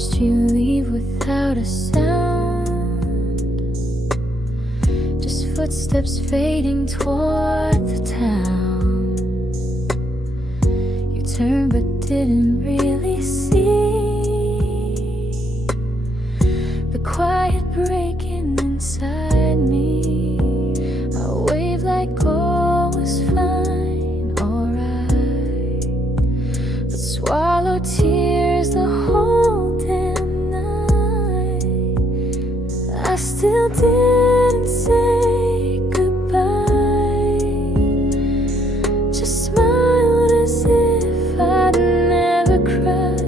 watched you leave without a sound, just footsteps fading toward the town. You turned but didn't really see the quiet breaking inside me. I waved like all was fine, alright, but swallowed tears the whole damn night. I still didn't say goodbye, just smiled as if I'd never cried.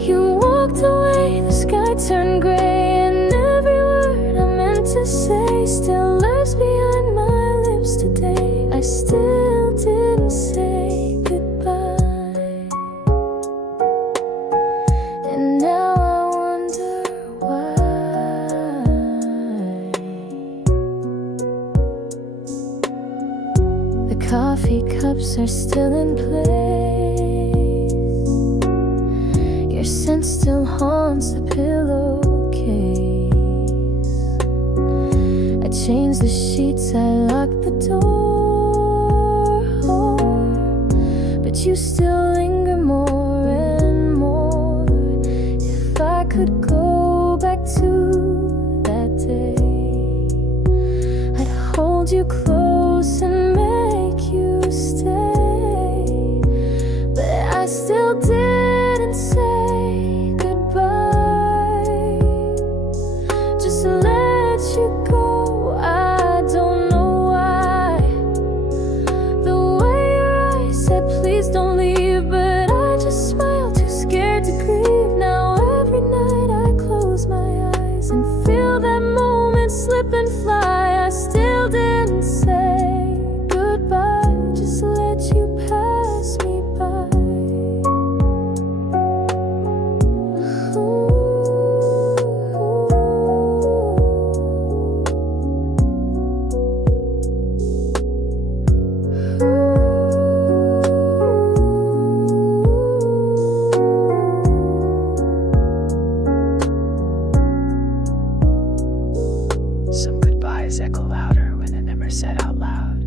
You walked away, the sky turned gray, and every word I meant to say still lives behind my lips today. I still didn't say goodbye, and now I wonder why. The coffee cups are still in place, your scent still haunts the pillowcase. I changed the sheets, I locked the door, but you still linger more and more. If I could go back to that day, I'd hold you close and make you stay, but I still didn't say goodbye, just let you go. I don't know why. The way your eyes said please don't leave, but I just smiled, too scared to grieve. Now every night I close my eyes and feel that moment slip and fly. I still didn't say goodbye, just let you pass me by. Some goodbyes echo louder when they're never said out loud.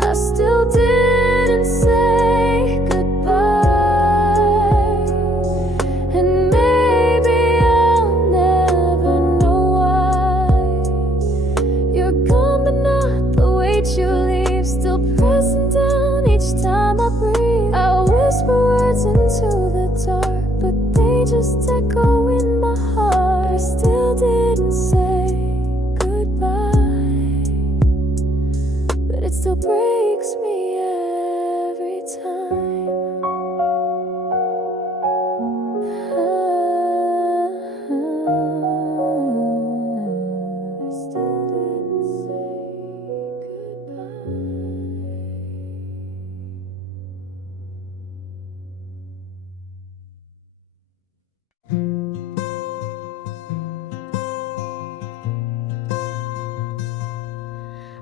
I still didn't say goodbye, and maybe I'll never know why. You're gone but not the weight you leave, still pressing down each time I breathe. I whisper words into the dark, but they just echo in my heart. I still didn't say goodbye, but it still breaks me every time. I still didn't say goodbye.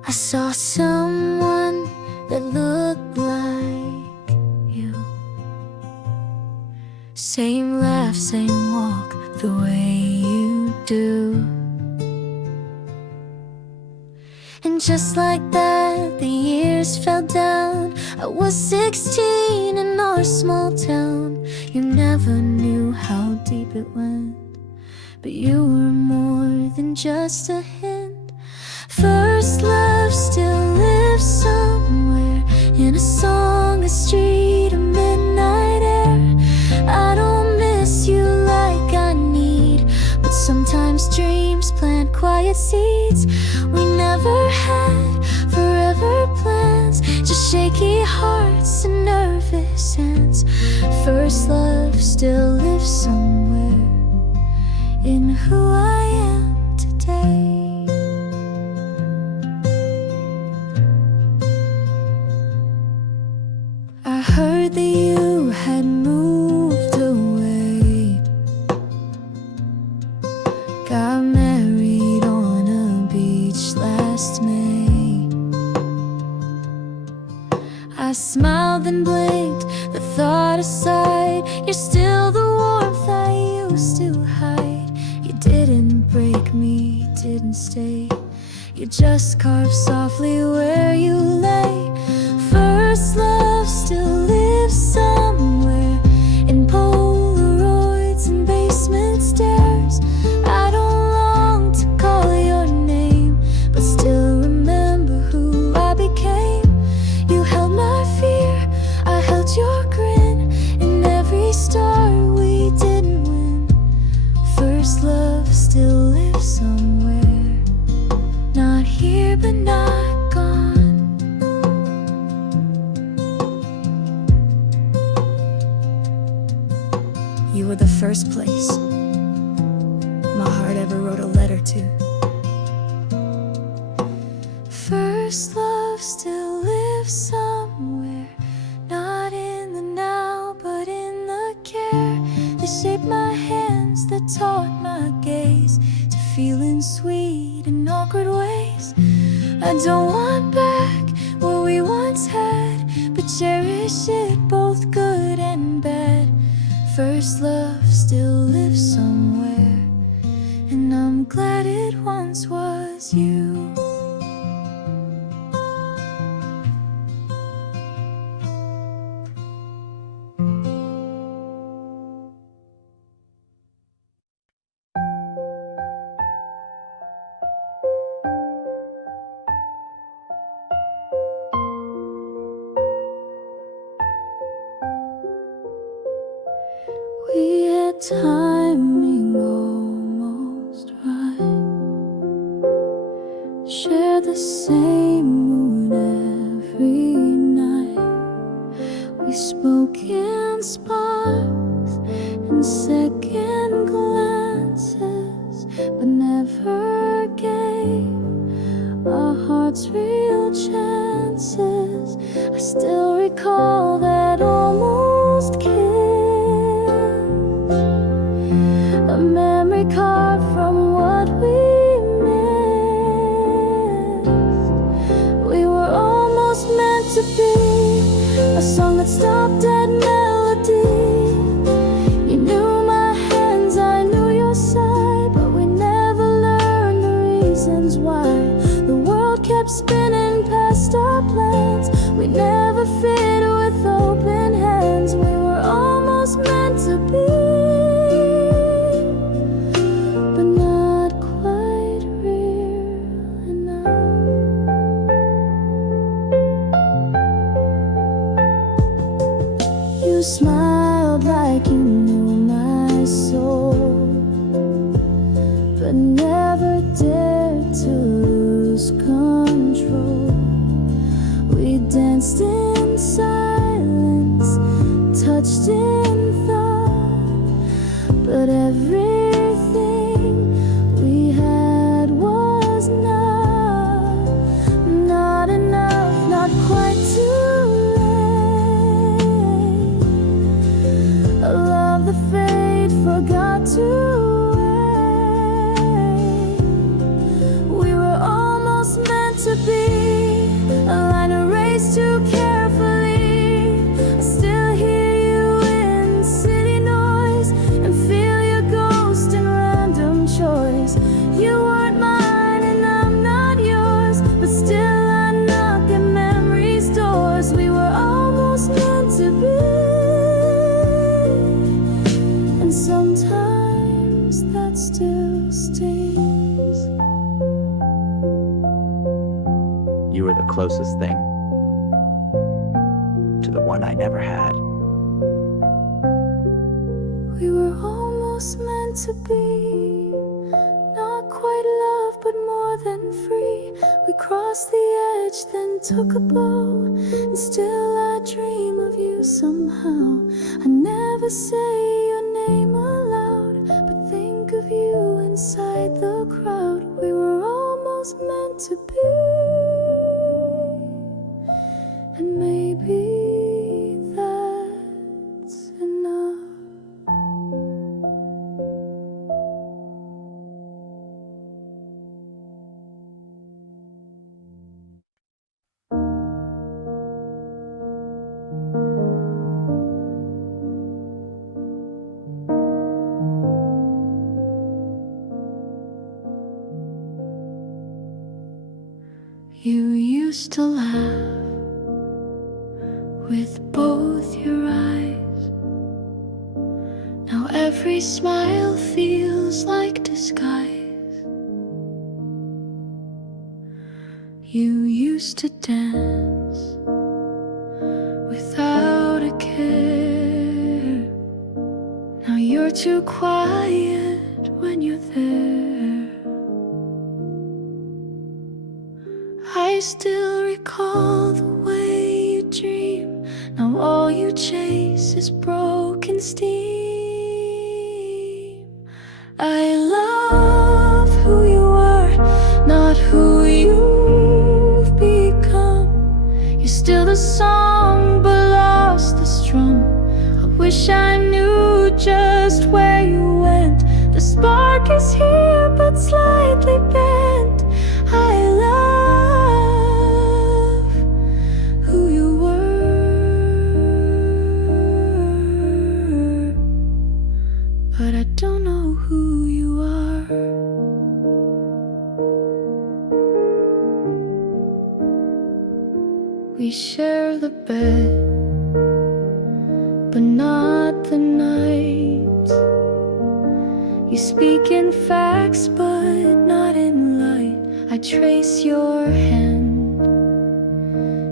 I saw someone that looked like you. Same laugh, same walk, the way you do. And just like that, the years fell down. I was 16 in our small town. You never knew how deep it went, but you were more than just a hint. First love still lives somewhere, in a song, a street, a midnight air. I don't miss you like I need, but sometimes dreams plant quiet seeds. We never had forever plans, just shaky hearts and nervous hands. First love still lives somewhere in who I am today. I heard that you had moved away, got married on a beach last May. I smiled and blinked, the thought aside. You're didn't stay. You just carved softly where you lay. First love still lives somewhere in Polaroids and basement stairs. I don't long to call your name, but still remember who I became. You held my fear, I held your grin, in every star we didn't win. First love still lives somewhere, not here but not gone. You were the first place my heart ever wrote a letter to. First love still lives somewhere, not in the now but in the care that shaped my hands, that taught my gaze to feeling sweet in awkward ways. I don't want back what we once had, but cherish it, both good and bad. First love still lives somewhere, and I'm glad it once was you. We had timing almost right, shared the same mood every night. We spoke in sparks and second glances, but never gave our hearts real chances. I still recall that almost kiss, a memory carved from what we missed. We were almost meant to be a song that stopped at melody. You knew my hands, I knew your side, but we never learned the reasons why. The world kept spinning past our plans. We never fit with open hands. We were almost meant to be, you smiled like you knew my soul, but never dared to lose control. We danced in silence, touched in thought, but everything we had was not enough, not quite too late. A love the fate forgot to wait. We were almost meant to be a line erased too carefully. I still hear you in city noise and feel your ghost in random choice. You weren't mine and I'm not yours, but still I knock at memory's doors. We were almost meant to be, and sometimes that still stings. You were the closest thing to the one I never had. We were almost meant to be, not quite love, but more than free. We crossed the edge, then took a bow, and still I dream of you somehow. I never say your name aloud, but think of you inside the crowd. We were almost meant to be, and maybe that's enough. used to laugh with both your eyes. Now every smile feels like disguise. You used to dance without a care. Now you're too quiet when you're there. I still recall the way you dream. Now all you chase is broken steam. I love who you are, not who you've become. You're still the song but lost the strum. I wish I knew just where you went. The spark is here but slightly bent. I love who you were, but I don't know who you are. We share the bed, but not the night. You speak in facts, but not in light. I trace your hand,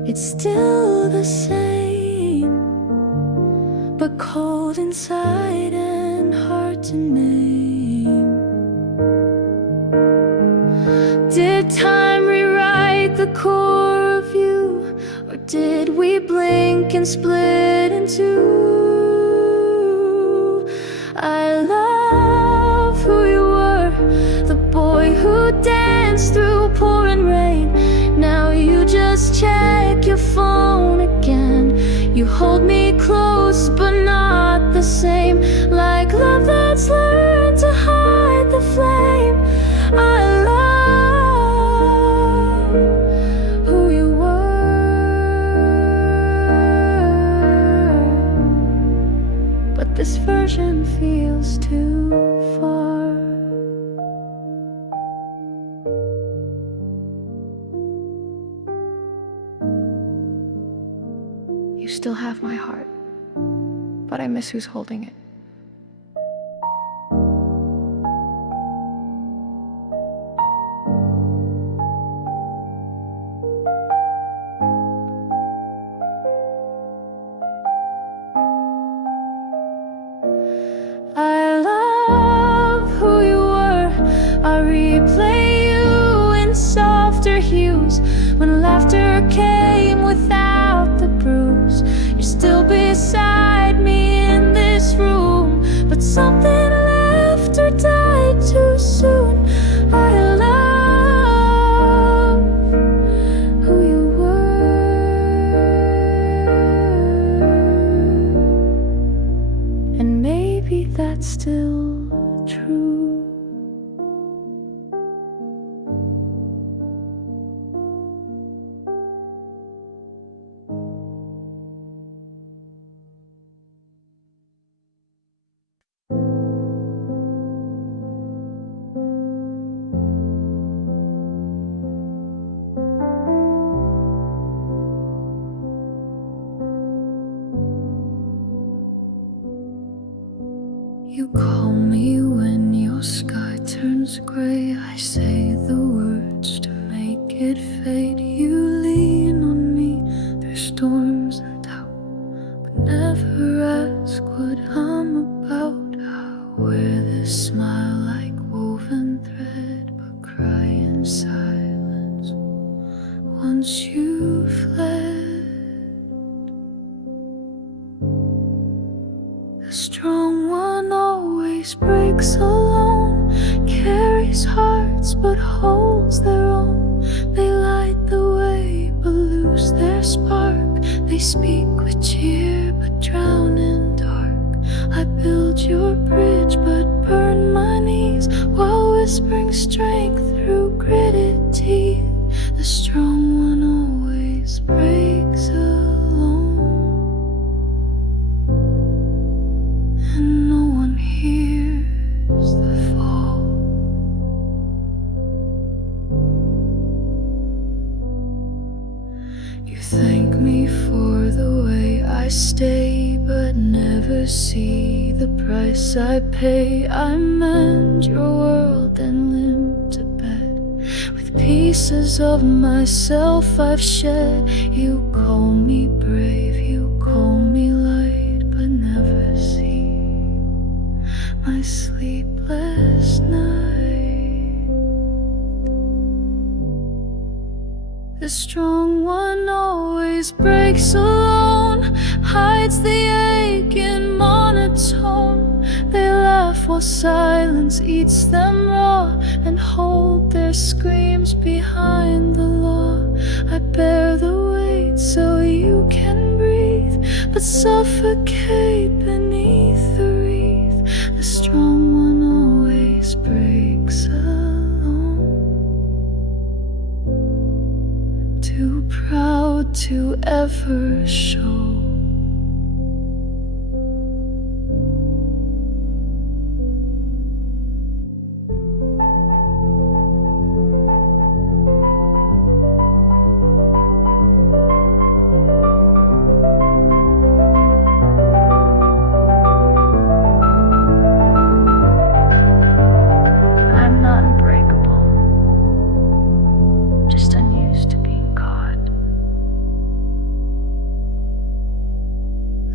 it's still the same, but cold inside and hard to name. Did time rewrite the core of you, or did we blink and split in two? I love who you were, the boy who danced through pouring rain. Now you just check your phone again. You hold me close but not the same, like love that's learned to hide the flame. I love who you were, but this version feels too far. You still have my heart, but I miss who's holding it. I love who you were. I replay you in softer hues. When laughter came without the bruise, you're still beside me in this room, but something left or died too soon. I love who you were, and maybe that's still true. You call me when your sky turns gray. I say the words to make it fade. You lean on me through storms and doubt, but never ask what I'm about. I wear this smile like woven thread, but cry in silence once you fled. The strong one always breaks alone, carries hearts but holds their own. They light the way but lose their spark. They speak with cheer but drown in dark. I build your bridge but burn my knees, while whispering strength through gritted teeth. The strong one always breaks alone, and no one hears the fall. see the price I pay? I mend your world and limp to bed with pieces of myself I've shed. You call me brave, you call me light, but never see my sleepless night. The strong one always breaks alone, hides the ache in monotone. They laugh while silence eats them raw, and hold their screams behind the law. I bear the weight so you can breathe, but suffocate beneath the wreath. The strong one always breaks alone, too proud to ever show. I'm not unbreakable, just unused to being caught.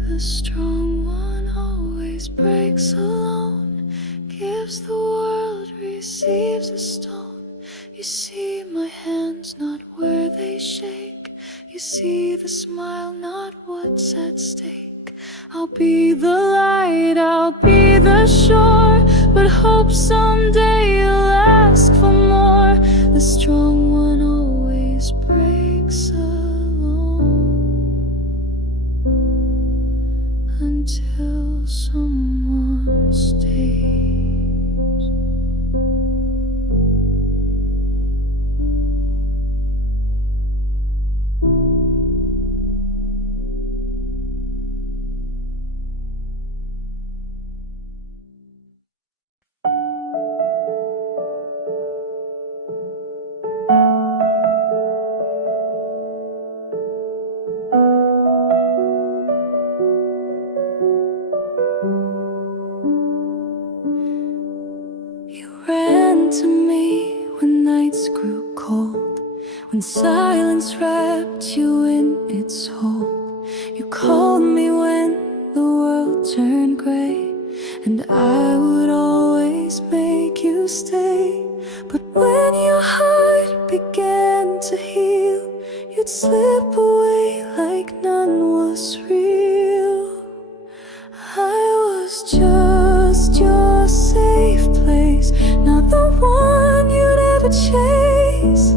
The strong one always breaks alone, gives the world, receives a stone. You see my hands, not where they shake. You see the smile, not what's at stake. I'll be the light, I'll be the shore, but hope someday you'll ask for more. The strong one always breaks alone, until someone stays. You ran to me when nights grew cold, when silence wrapped you in its hold. You called me when the world turned gray, and I would always make you stay. But when your heart began to heal, you'd slip away like none was real. I was just your safe place, not the one you'd ever chase.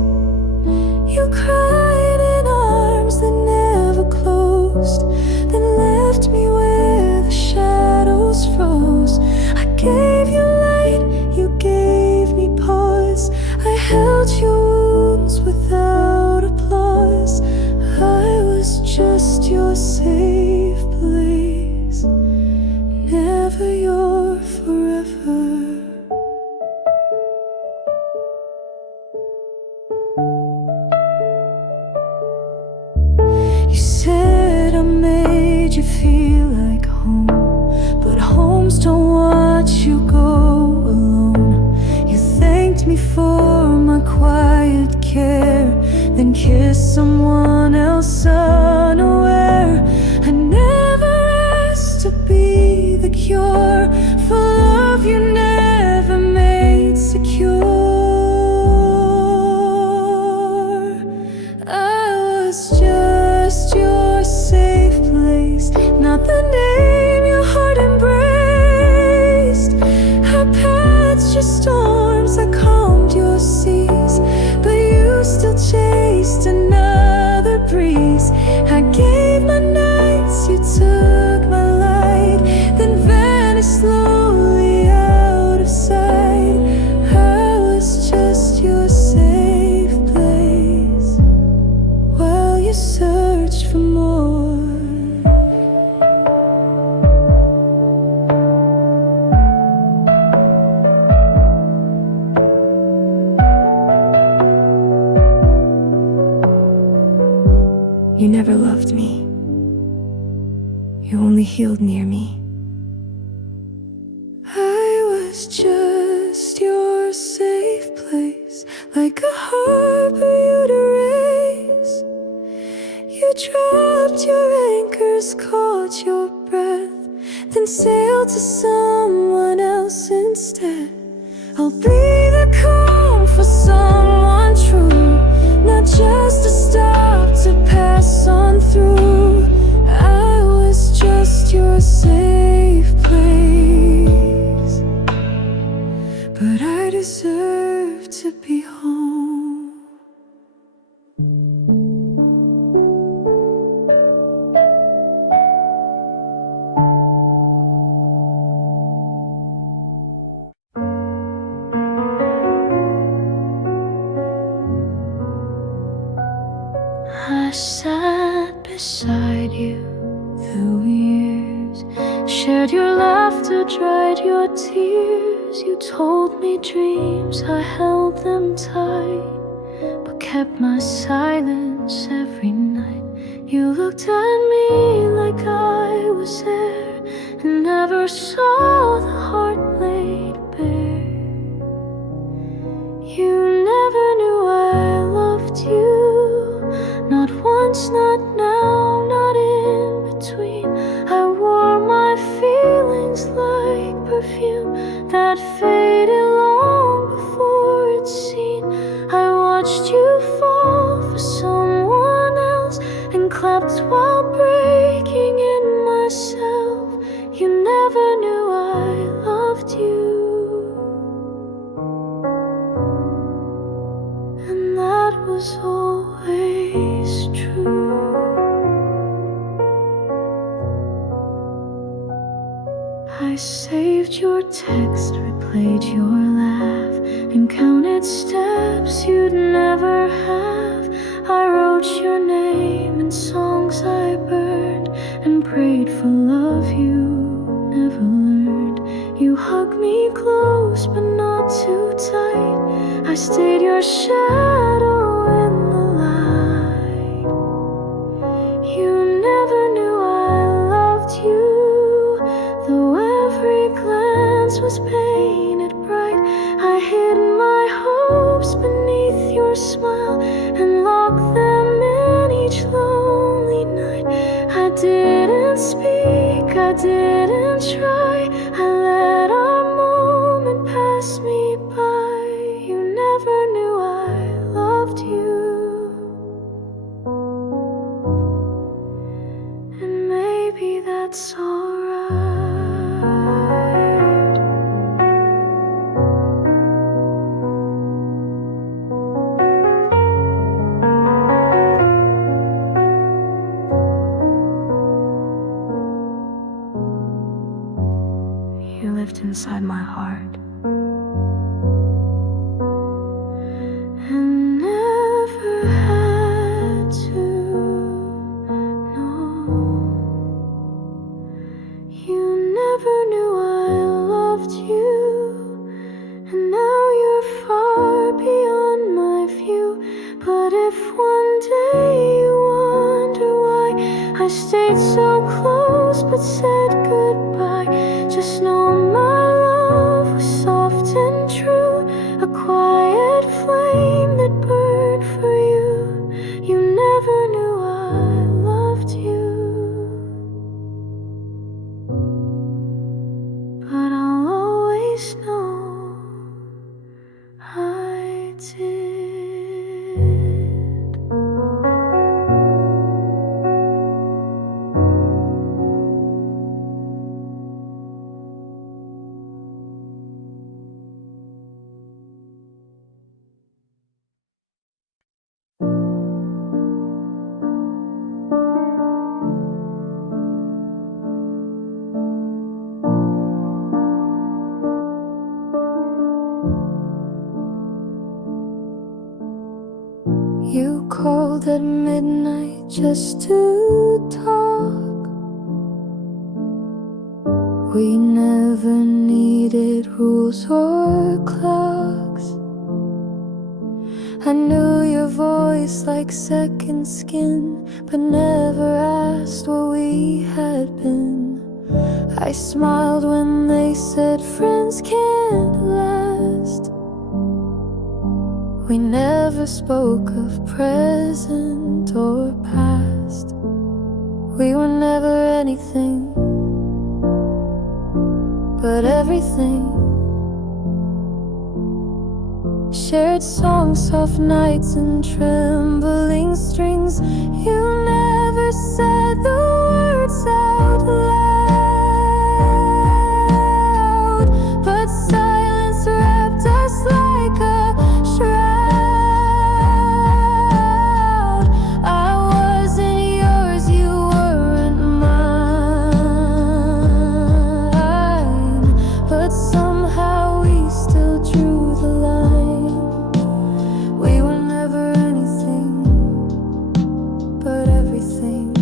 You cried in arms that never closed, then left me where the shadows froze. I gave you light, you gave me pause. I held your wounds without applause. I was just your safe place, never your forever. You said I made you feel like home, but homes don't watch you go alone. You thanked me for my quiet care, then kissed someone else unaware. I never asked to be the cure for love you never made secure. I was just your safe place, not the name your heart embraced. I patched your storms, I calmed your seas, but you still chased another breeze. I gave my nights, you took my light, then vanished slowly out of sight. I was just your safe place while you searched for more. You never loved me. You only healed near me. I'll be the calm for someone true, not just a stop to pass on through. I was just your safe place, but I deserve to be home. I sat beside you through years, shared your laughter, dried your tears. You told me dreams, I held them tight, but kept my silence every night. You looked at me like I was there, and never saw the heart laid bare. You never knew I loved you, not once, not now, not in between. I wore my feelings like perfume that faded long before it's seen. I watched you fall for someone else and clapped while breaking in myself. You never knew I loved you, and that was always true. I saved your text, replayed your laugh, and counted steps you'd never have. I wrote your name in songs I burned, and prayed for love you never learned. You hugged me close but not too tight. I stayed your shadow in the light. You never knew I loved you, though every glance was painted bright. I hid my hopes beneath your smile and locked them in each lonely night. I didn't speak, I didn't try, I let our moment pass me by. You never knew I loved you, and maybe that's alright. You lived inside my heart and never had to know. You never knew I loved you, and now you're far beyond my view. But if one day you wonder why I stayed so close but said goodbye, just know my love was soft and true, a quiet flame that burned for you. You never knew I loved you, but I'll always know I did. You called at midnight just to talk. We never needed rules or clocks. I knew your voice like second skin, but never asked where we had been. I smiled when they said friends can't last. We never spoke of present or past. We were never anything but everything. Shared songs, soft nights and trembling strings. You never said the words out loud, but silence wrapped us like a shroud. I wasn't yours, you weren't mine, but somehow we still drew the line. We were never anything but everything.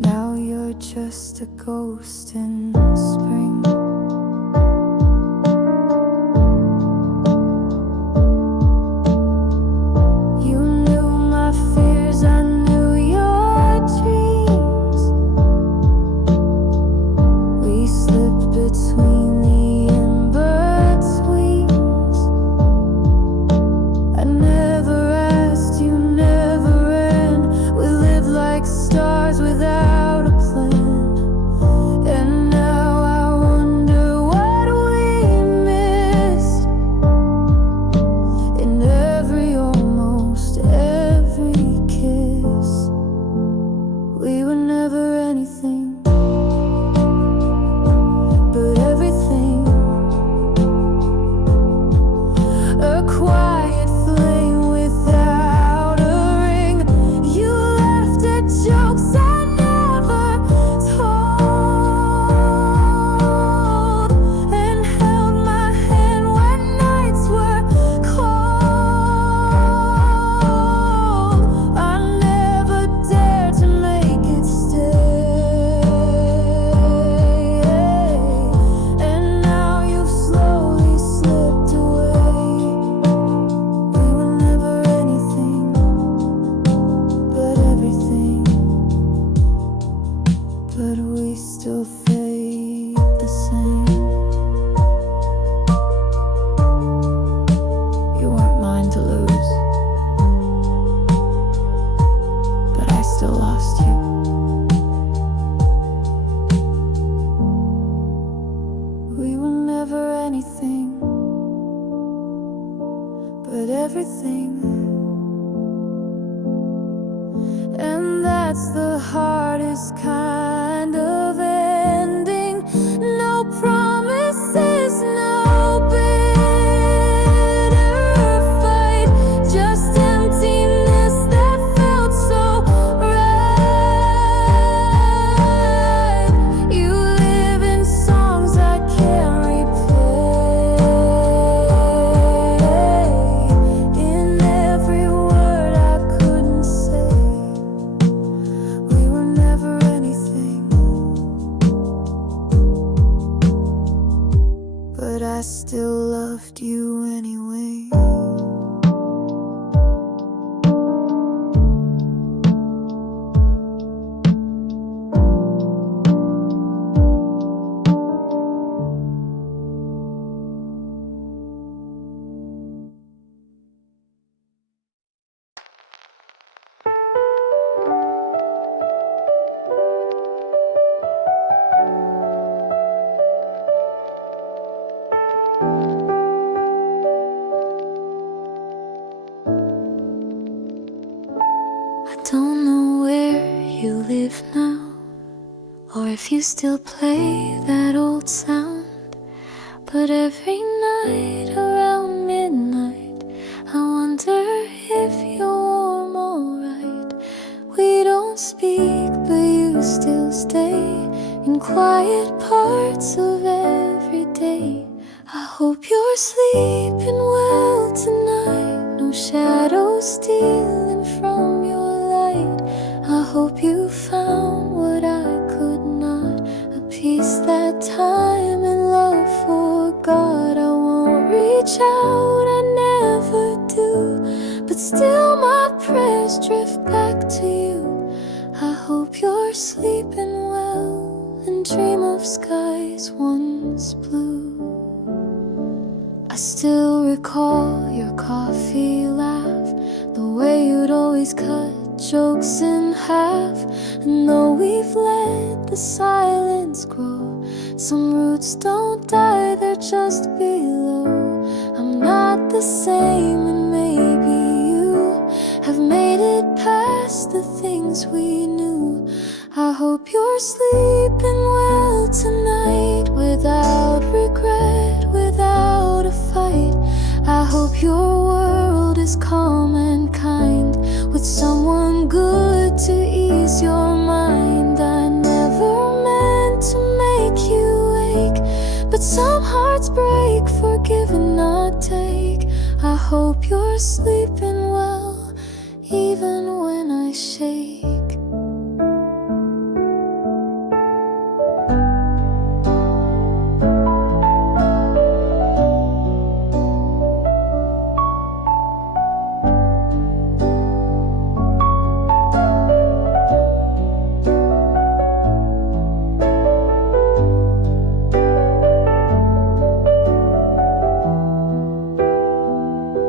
Now you're just a ghost in spring. You knew my fears, I knew your dreams. We slipped between the in-betweens. I never asked, you never ran. We lived like stars without a plan. And now I wonder what we missed in every, almost every kiss. We were never anything but everything. A quiet flame without a ring. You laughed at jokes I never told, and held my hand when nights were cold. I never dared to make it stay, and now you've slowly slipped away. We were never anything but everything, but we still fade the same. You weren't mine to lose, but I still lost you. We were never anything but everything. And that's the hardest kind of ending. No promises, no bitter fight, just emptiness that felt so right. You live in songs I can't replay, in every word I couldn't say. We were never anything, but I still loved you anyway. I don't know where you live now, or if you still play that old sound, but every night around midnight I wonder if you're warm alright. We don't speak, but you still stay in quiet parts of every day. I hope you're sleeping well tonight, no shadows stealing from your light. I hope you found what I could not, a peace that time and love forgot. I won't reach out, I never do, but still my prayers drift back to you. I hope you're sleeping well and dream of skies once blue. I still recall your coffee laugh, the way you'd always cut jokes in half. And though we've let the silence grow, some roots don't die, they're just below. I'm not the same, and maybe you have made it past the things we knew. I hope you're sleeping well tonight, without regret, without a fight. I hope your world is calm and kind, with someone good to ease your mind. I never meant to make you ache, but some hearts break for give and not take. I hope you're sleeping well, even when I shake.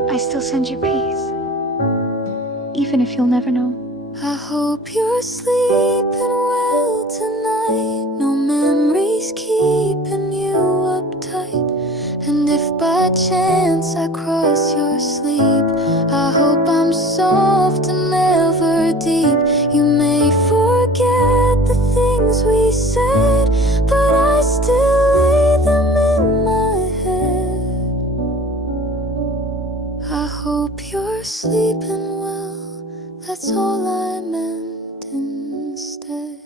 I still send you peace, even if you'll never know. I hope you're sleeping well tonight, no memories keeping you uptight. And if by chance I cross your sleep, I hope I'm soft and never deep. You may forget the things we said, but I still lay them in my head. I hope you're sleeping well, that's all I meant instead.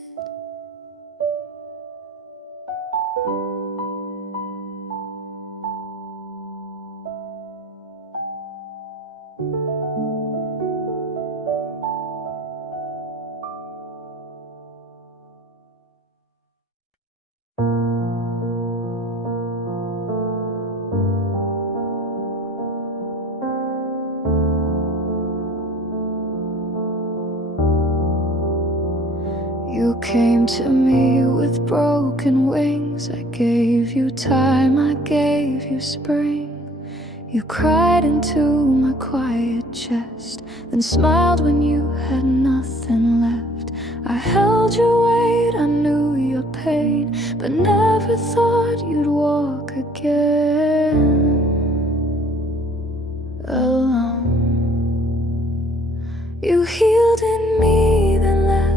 You came to me with broken wings. I gave you time, I gave you spring. You cried into my quiet chest, then smiled when you had nothing left. I held your weight, I knew your pain, but never thought you'd walk again alone. You healed in me, then left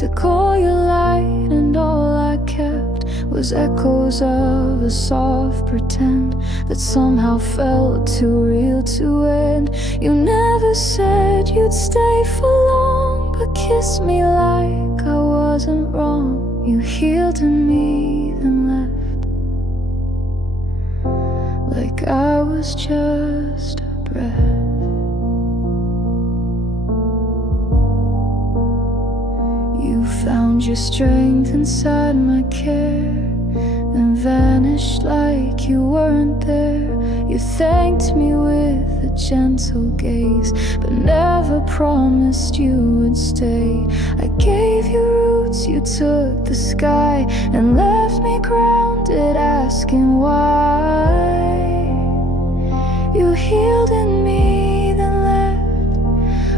to call your light, and all I kept was echoes of a soft pretend that somehow felt too real to end. You never said you'd stay for long, but kissed me like I wasn't wrong. You healed in me, then left like I was just a breath. You found your strength inside my care, then vanished like you weren't there. You thanked me with a gentle gaze, but never promised you would stay. I gave you roots, you took the sky, and left me grounded, asking why. You healed in me, then left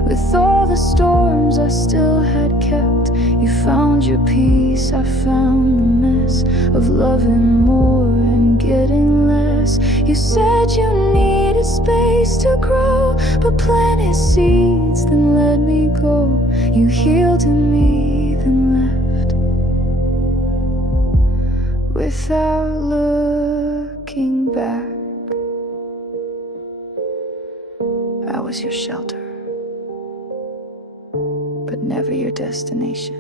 with all the storms I still had kept. You found your peace, I found the mess of loving more and getting less. You said you needed space to grow, but planted seeds, then let me go. You healed in me, then left without looking back. I was your shelter, but never your destination.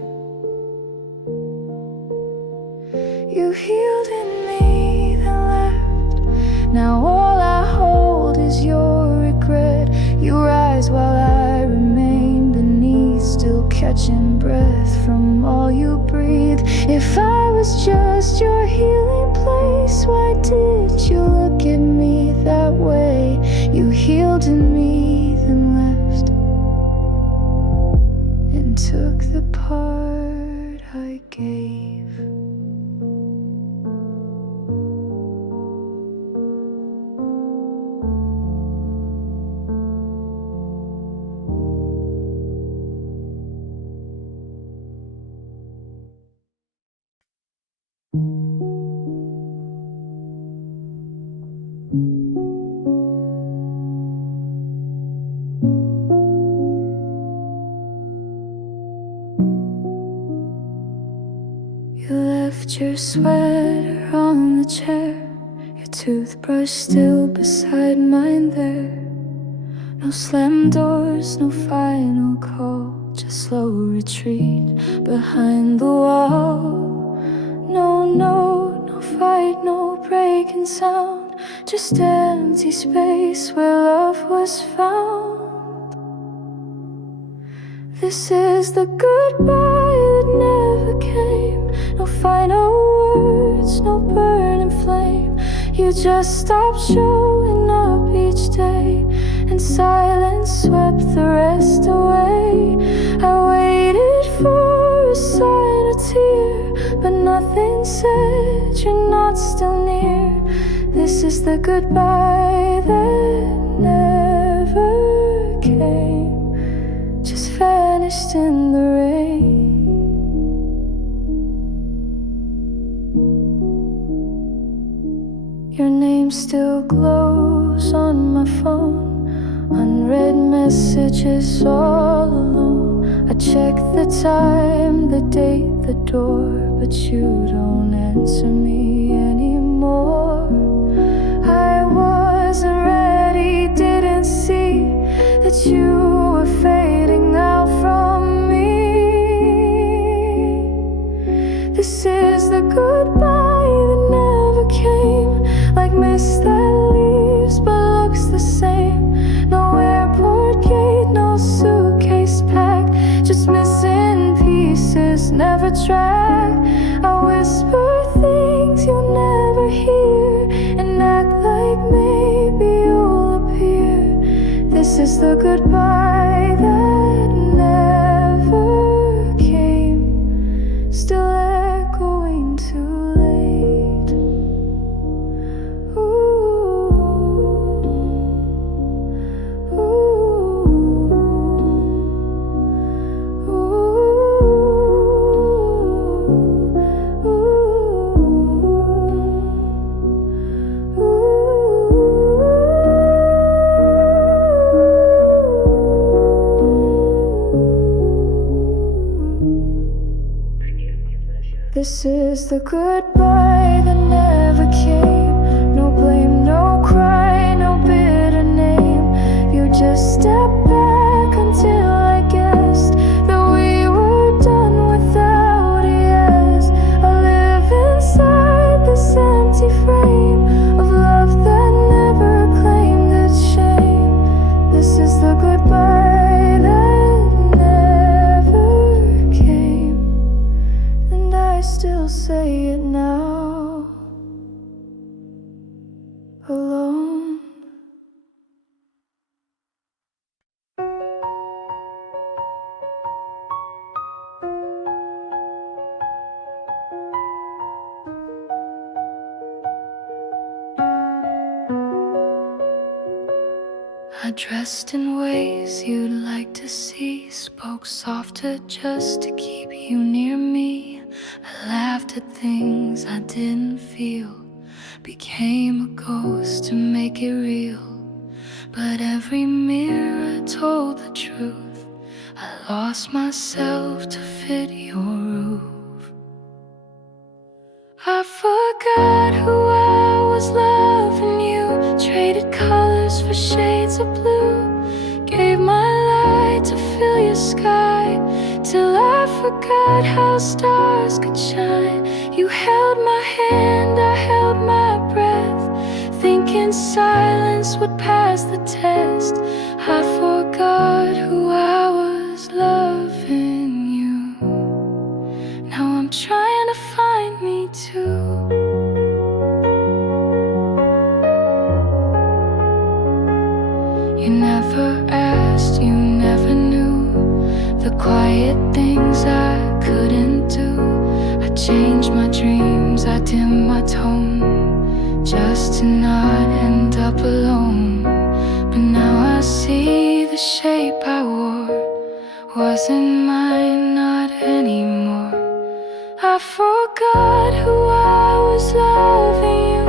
You healed in me, then left. Now all I hold is your regret. You rise while I remain beneath, still catching breath from all you breathe. If I was just your healing place, why did you look at me that way? You healed in me, then left, and took the part I gave. left your sweater on the chair, your toothbrush still beside mine there. No slam doors, no final call, just slow retreat behind the wall. No fight, no breaking sound, just empty space where love was found. This is the goodbye that never came. No final words, no burning flame. You just stopped showing up each day, and silence swept the rest away. I waited for a sign, a tear, but nothing said you're not still near. This is the goodbye that never came, just vanished in the rain. Your name still glows on my phone, unread messages all alone. I check the time, the date, the door, but you don't answer me anymore. I wasn't ready, didn't see that you were fading out from me. This is the goodbye that never came, like mist that leaves but looks the same. No airport gate, no suitcase packed, just missing pieces, never tracked. I whisper things you'll never hear, and act like maybe you'll appear. This is the goodbye that never came, still echoing too late. This is the goodbye that never came. No blame, no cry, no bitter name. You just stepped back until I guessed that we were done without a yes. I live inside this empty frame of love that never claimed its shame. This is the goodbye that never came, and I still say it now, alone. I dressed in ways you'd like to see, spoke softer just to keep you near me. I laughed at things I didn't feel, became a ghost to make it real. But every mirror told the truth. I lost myself to fit your roof. I forgot who I was loving you, traded colors for shades of blue, gave my light to fill your sky, till I forgot how stars could shine. You held my hand, I held my breath, thinking silence would pass the test. I forgot who I was loving you. Now I'm trying to find me too. You never asked, you never knew the quiet things I couldn't do. I changed my dreams, I dimmed my tone, just to not end up alone. But now I see the shape I wore wasn't mine, not anymore. I forgot who I was loving you,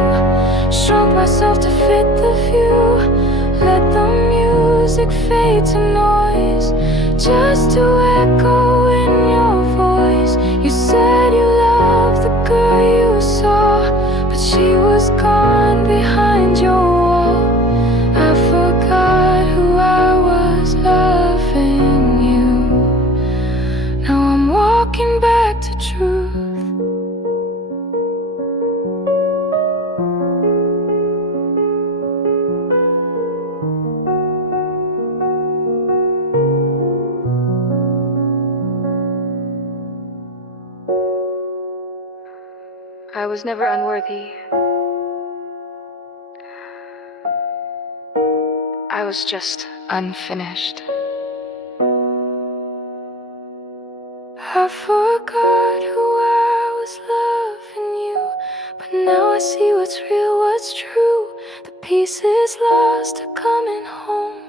shrunk myself to fit the view, let the music fade to noise, just to echo in your voice. You said you loved the girl was never unworthy. I was just unfinished. I forgot who I was loving you, but now I see what's real, what's true. The pieces lost are coming home,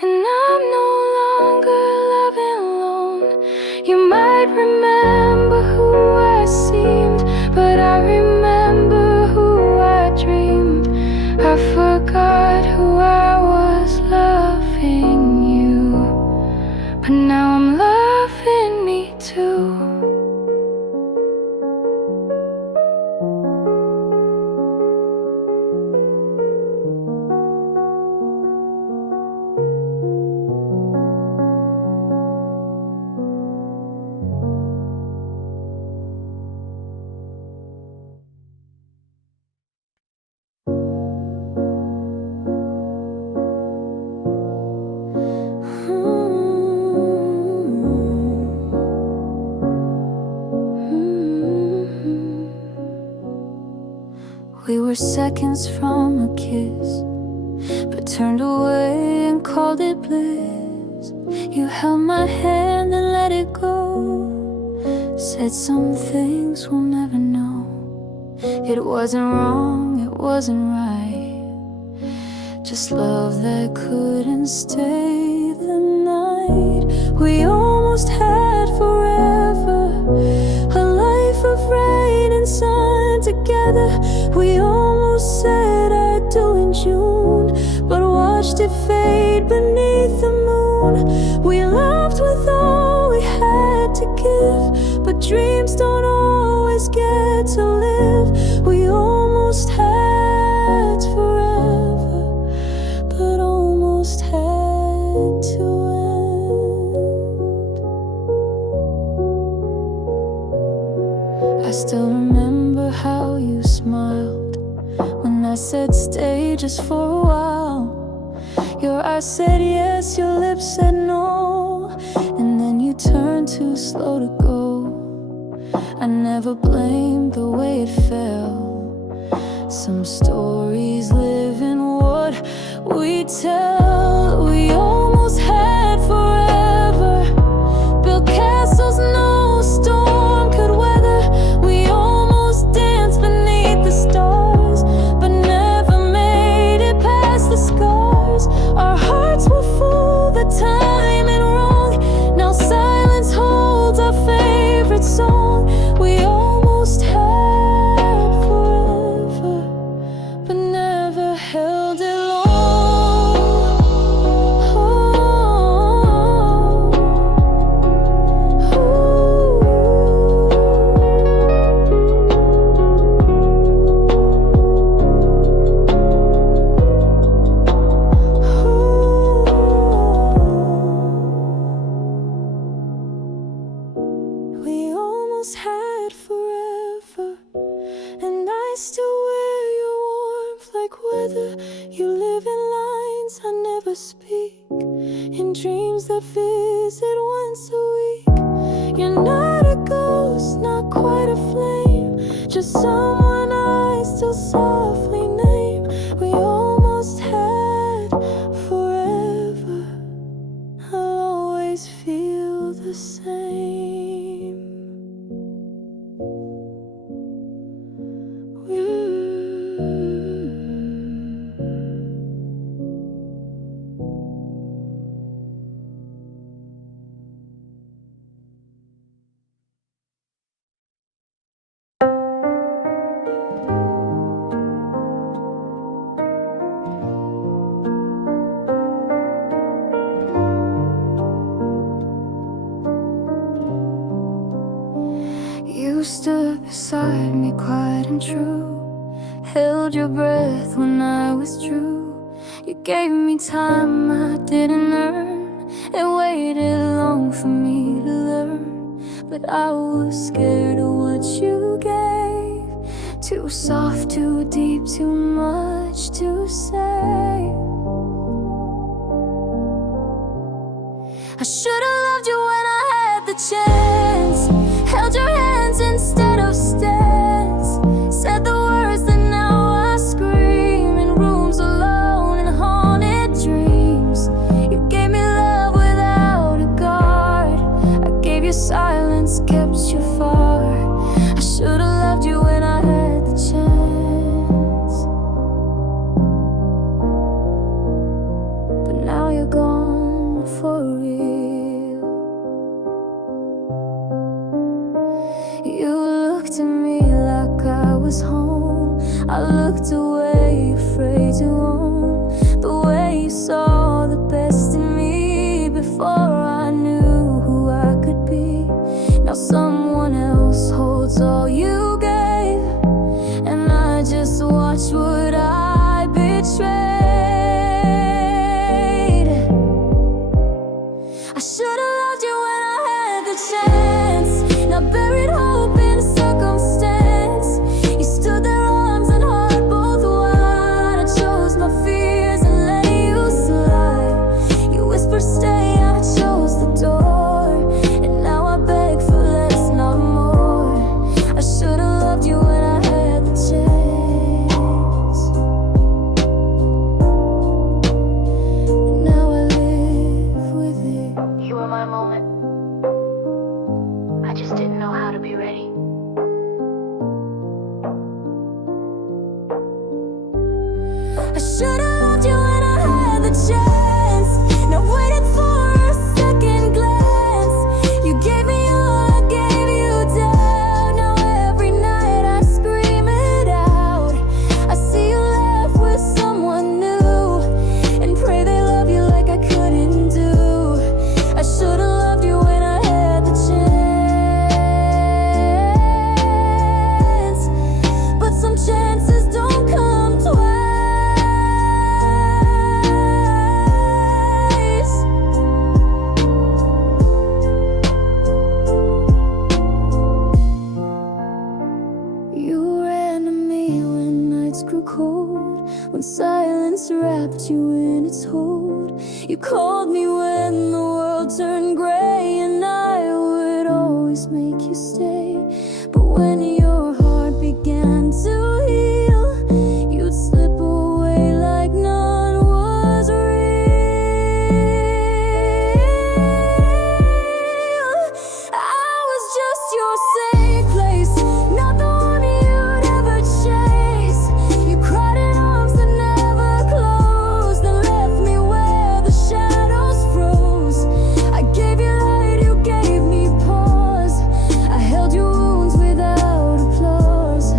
and I'm no longer loving alone. You might remember who I seemed, but I remember who I dreamed. I forgot who I was loving you, but now I'm loving me too. We were seconds from a kiss, but turned away and called it bliss. You held my hand and let it go, said some things we'll never know. It wasn't wrong, it wasn't right, just love that couldn't stay the night. We almost had forever, a life of rain and sun together. We almost said I do in June, but watched it fade beneath the moon. We loved with all we had to give, but dreams don't always get to live. We almost had forever, but almost had to end. I still remember how you smiled when I said stay just for a while. Your eyes said yes, your lips said no, and then you turned too slow to go. I never blamed the way it felt. Some stories live in what we tell. We almost had forever, built castles no storm could weather. We almost danced beneath the stars, but never made it past the scars. Our hearts were full, the timing wrong. Now silence holds our favorite song. We almost had forever, but never held it long. We almost had forever, and I still wear your warmth like weather. You live in lines I never speak, in dreams that visit once a week. You're not a ghost, not quite a flame, just someone I still softly name. We almost had forever, I'll always feel the same. You stood beside me quiet and true, held your breath when I withdrew. You gave me time I didn't earn, and waited long for me to learn. But I was scared of what you gave, too soft, too deep, too much to say. I should've loved you when I had the chance, held your hands instead of stance, said should've loved you when I had the chance. Now waited for a second glance. You gave me all, I gave you doubt. Now every night I scream it out. I see you laugh with someone new and pray they love you like I couldn't do. I should've loved you when I had the chance, but some chances don't come twice. You ran to me when nights grew cold, when silence wrapped you in its hold. You called me when the world turned gray, and I would always make you stay. But when your heart began to heal, you'd slip away like none was real. I was just your safe place, not the one you'd ever chase. You cried in arms that never closed, and left me where the shadows froze. I gave you light, you gave me pause. I held your wounds without applause.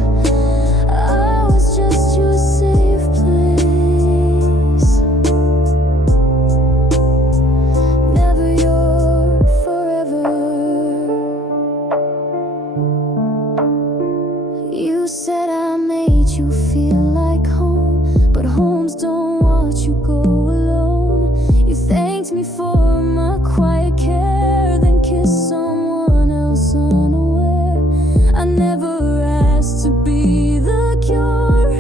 I was just your safe place, never your forever. You said I made you feel like home, but homes don't watch you go alone. You thanked me for my quiet care, then kissed someone else unaware. I never asked to be the cure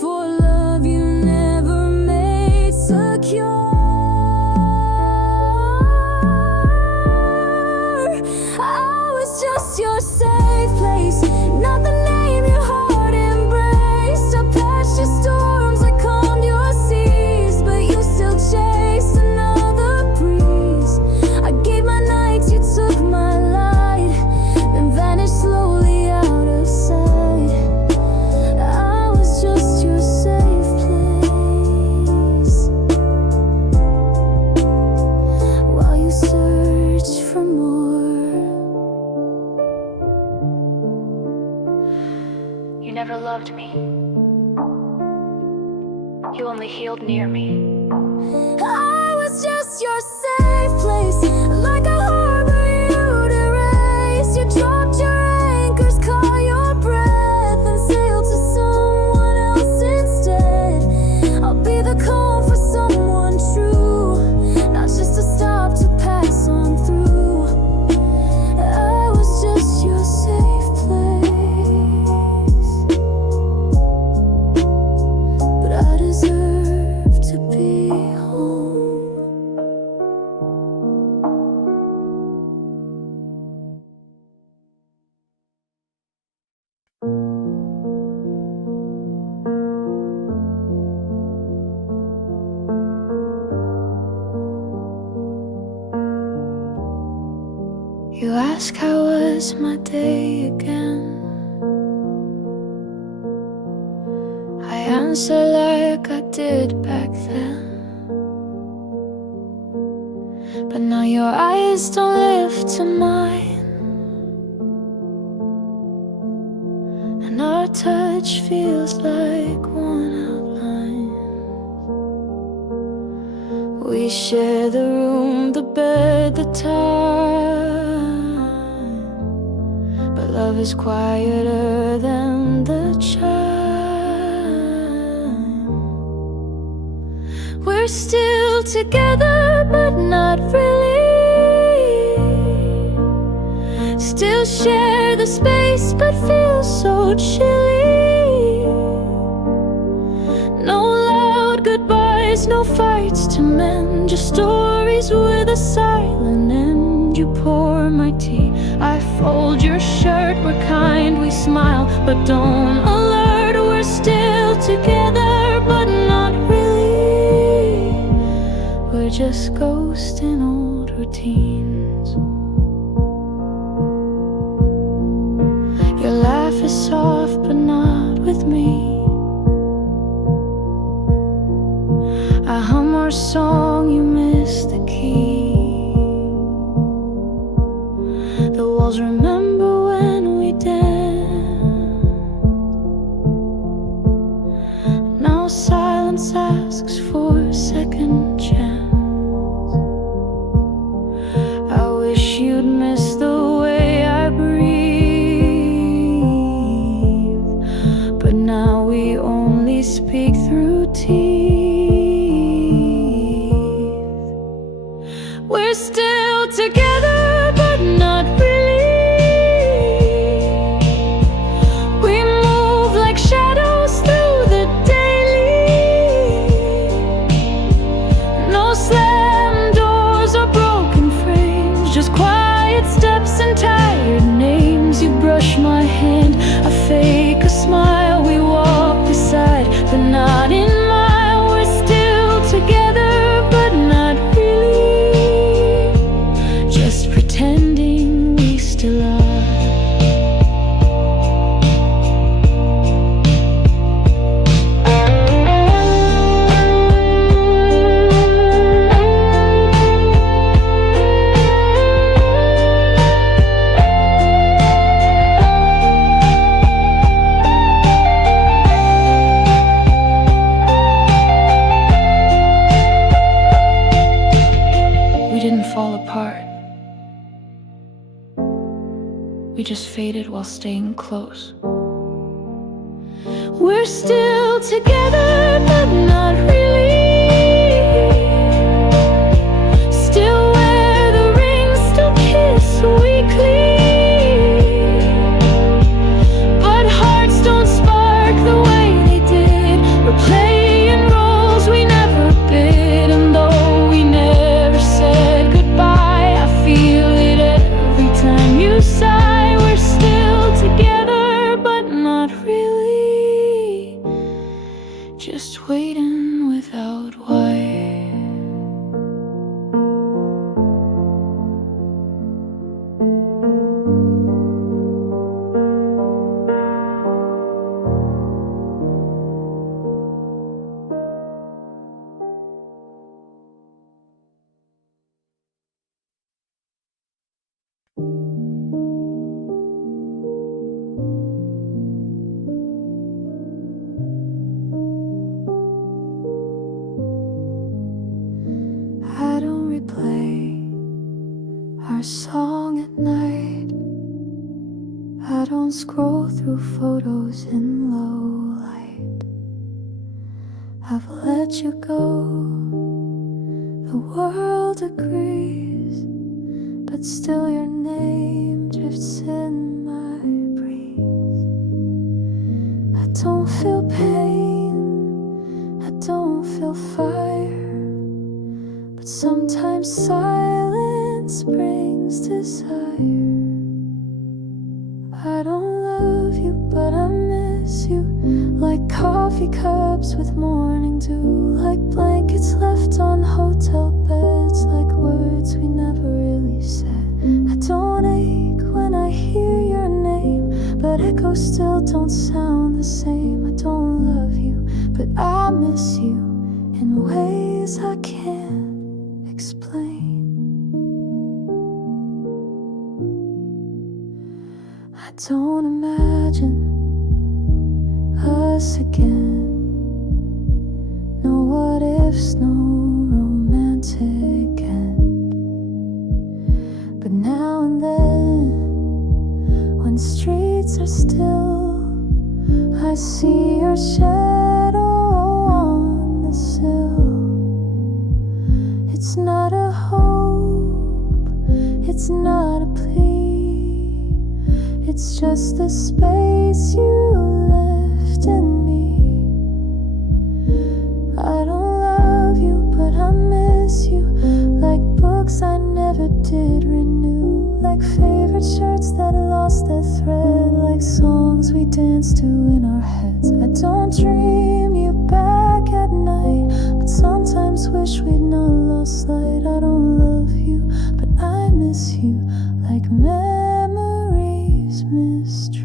for love you never made secure. I was just your safe place, not the name your heart embraced. I patched your storms, I calmed your seas, but you still chased another breeze. I gave my nights, you took my light, then vanished slowly out of sight. I was just your safe place, while you searched for more. You never loved me. You only healed near me. I was just your safe place, like a harbor you'd erase. You dropped your anchors, caught your breath, and sailed to someone else instead. I'll be the calm for someone true, not just a stop to pass on through. I was just your safe place, but I deserve to be home. You ask how was my day again. I answer like I did back then, but now your eyes don't lift to mine, and our touch feels like one outline. We share the room, the bed, the time, but love is quieter than the chime. We're still together, but not really. Still share the space, but feel so chilly. No loud goodbyes, no fights to mend, just stories with a silent end. You pour my tea, I fold your shirt. We're kind, we smile, but don't alert. We're still together, but not really. We're just ghosts in old routines. Your laugh is soft, but not with me. I hum our song, you miss the key. The walls remember when we danced. Now silence asks for a second chance. I wish you'd miss the way I breathe, but now we only speak through teeth. We're still together, but not really. We move like shadows through the daily. No slam doors or broken frames, just quiet steps and tired names. You brush my hand, I fake a smile. We walk beside, but not in mine. We're still together, but not really. Just pretending we still are. We didn't fall apart. We just faded while staying close. We're still together, but not really. Still wear the rings, still kiss weekly. But hearts don't spark the way they did. We're playing roles we never bid. And though we never said goodbye, I feel it every time you sigh. We're still together, but not really. Just waiting without why. I don't replay our song at night. I don't scroll through photos in low light. I've let you go, the world agrees, but still your name drifts in my breeze. I don't feel pain, I don't feel fire, but sometimes silence brings desire. I don't love you, but I miss you. Like coffee cups with morning dew, like blankets left on hotel beds, like words we never really said. I don't ache when I hear your name, but echoes still don't sound the same. I don't love you, but I miss you in ways I can't explain. I don't imagine us again. No what ifs, no romantic end. But now and then, when streets are still, I see your shadow on the sill. It's not a hope, it's not a plea, it's just the space you left in me. I don't love you, but I miss you. Like books I never did renew, like favorite shirts that lost their thread, like songs we danced to in our heads. I don't dream you back at night, but sometimes wish we'd not lost light. I don't love you, but I miss you, like memories miss truth.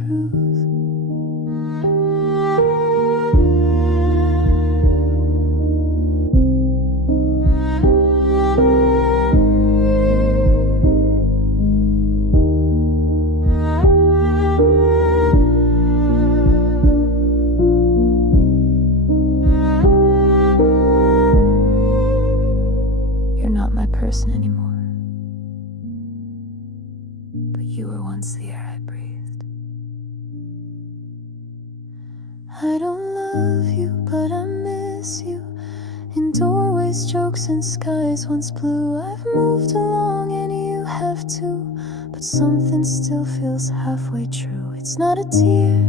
person anymore. But you were once the air I breathed. I don't love you, but I miss you. In doorways, jokes, and skies once blue. I've moved along and you have too, but something still feels halfway true. It's not a tear,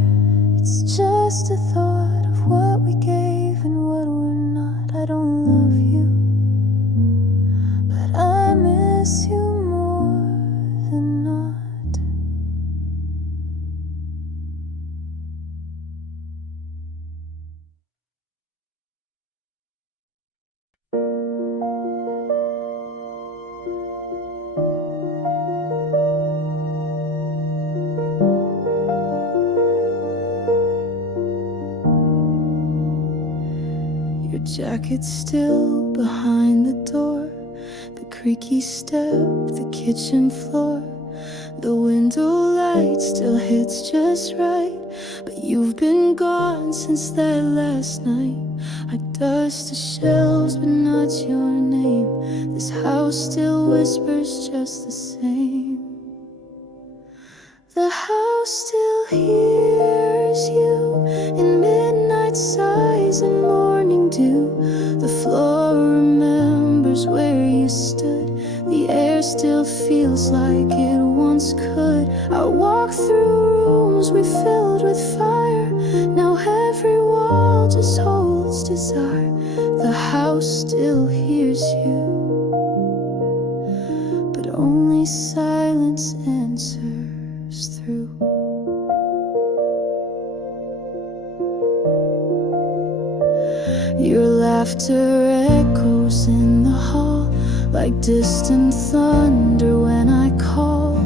it's just a thought of what we gave and what we're not. I don't love you, but I miss you more than not. Your jacket's still behind the door, the creaky step, the kitchen floor. The window light still hits just right, but you've been gone since that last night. I dust the shelves, but not your name. This house still whispers just the same. The house still hears you in midnight sighs and morning dew. The floor remembers where you stood. The air still feels like it once could. I walk through rooms we filled with fire. Now every wall just holds desire. The house still hears you, but only silence answers through. Your laughter echoes in the hall like distant thunder when I call.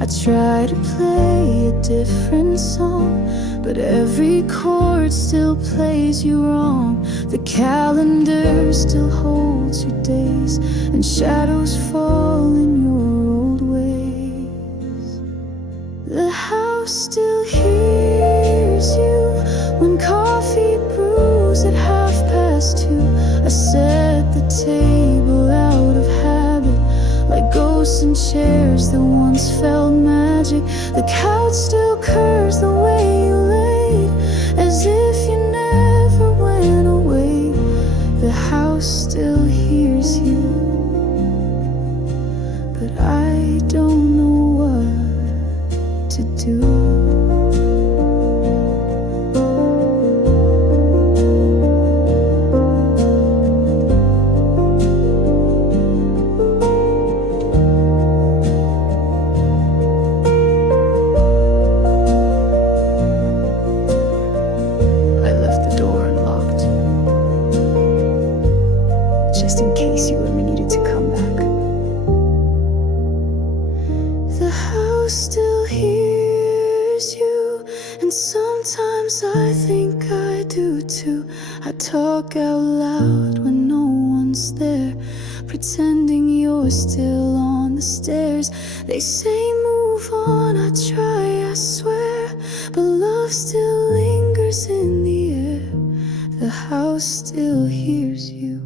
I try to play a different song, but every chord still plays you wrong. The calendar still holds your days, and shadows fall in your old ways. The house still hears you when coffee brews at 2:30. I set the table out of habit, like ghosts in chairs that once felt magic. The couch still curves the way you laid, as if you never went away. The house still hears you, but I don't know what to do. Just in case you ever needed to come back. The house still hears you, and sometimes I think I do too. I talk out loud when no one's there, pretending you're still on the stairs. They say move on, I try, I swear, but love still lingers in the air. The house still hears you,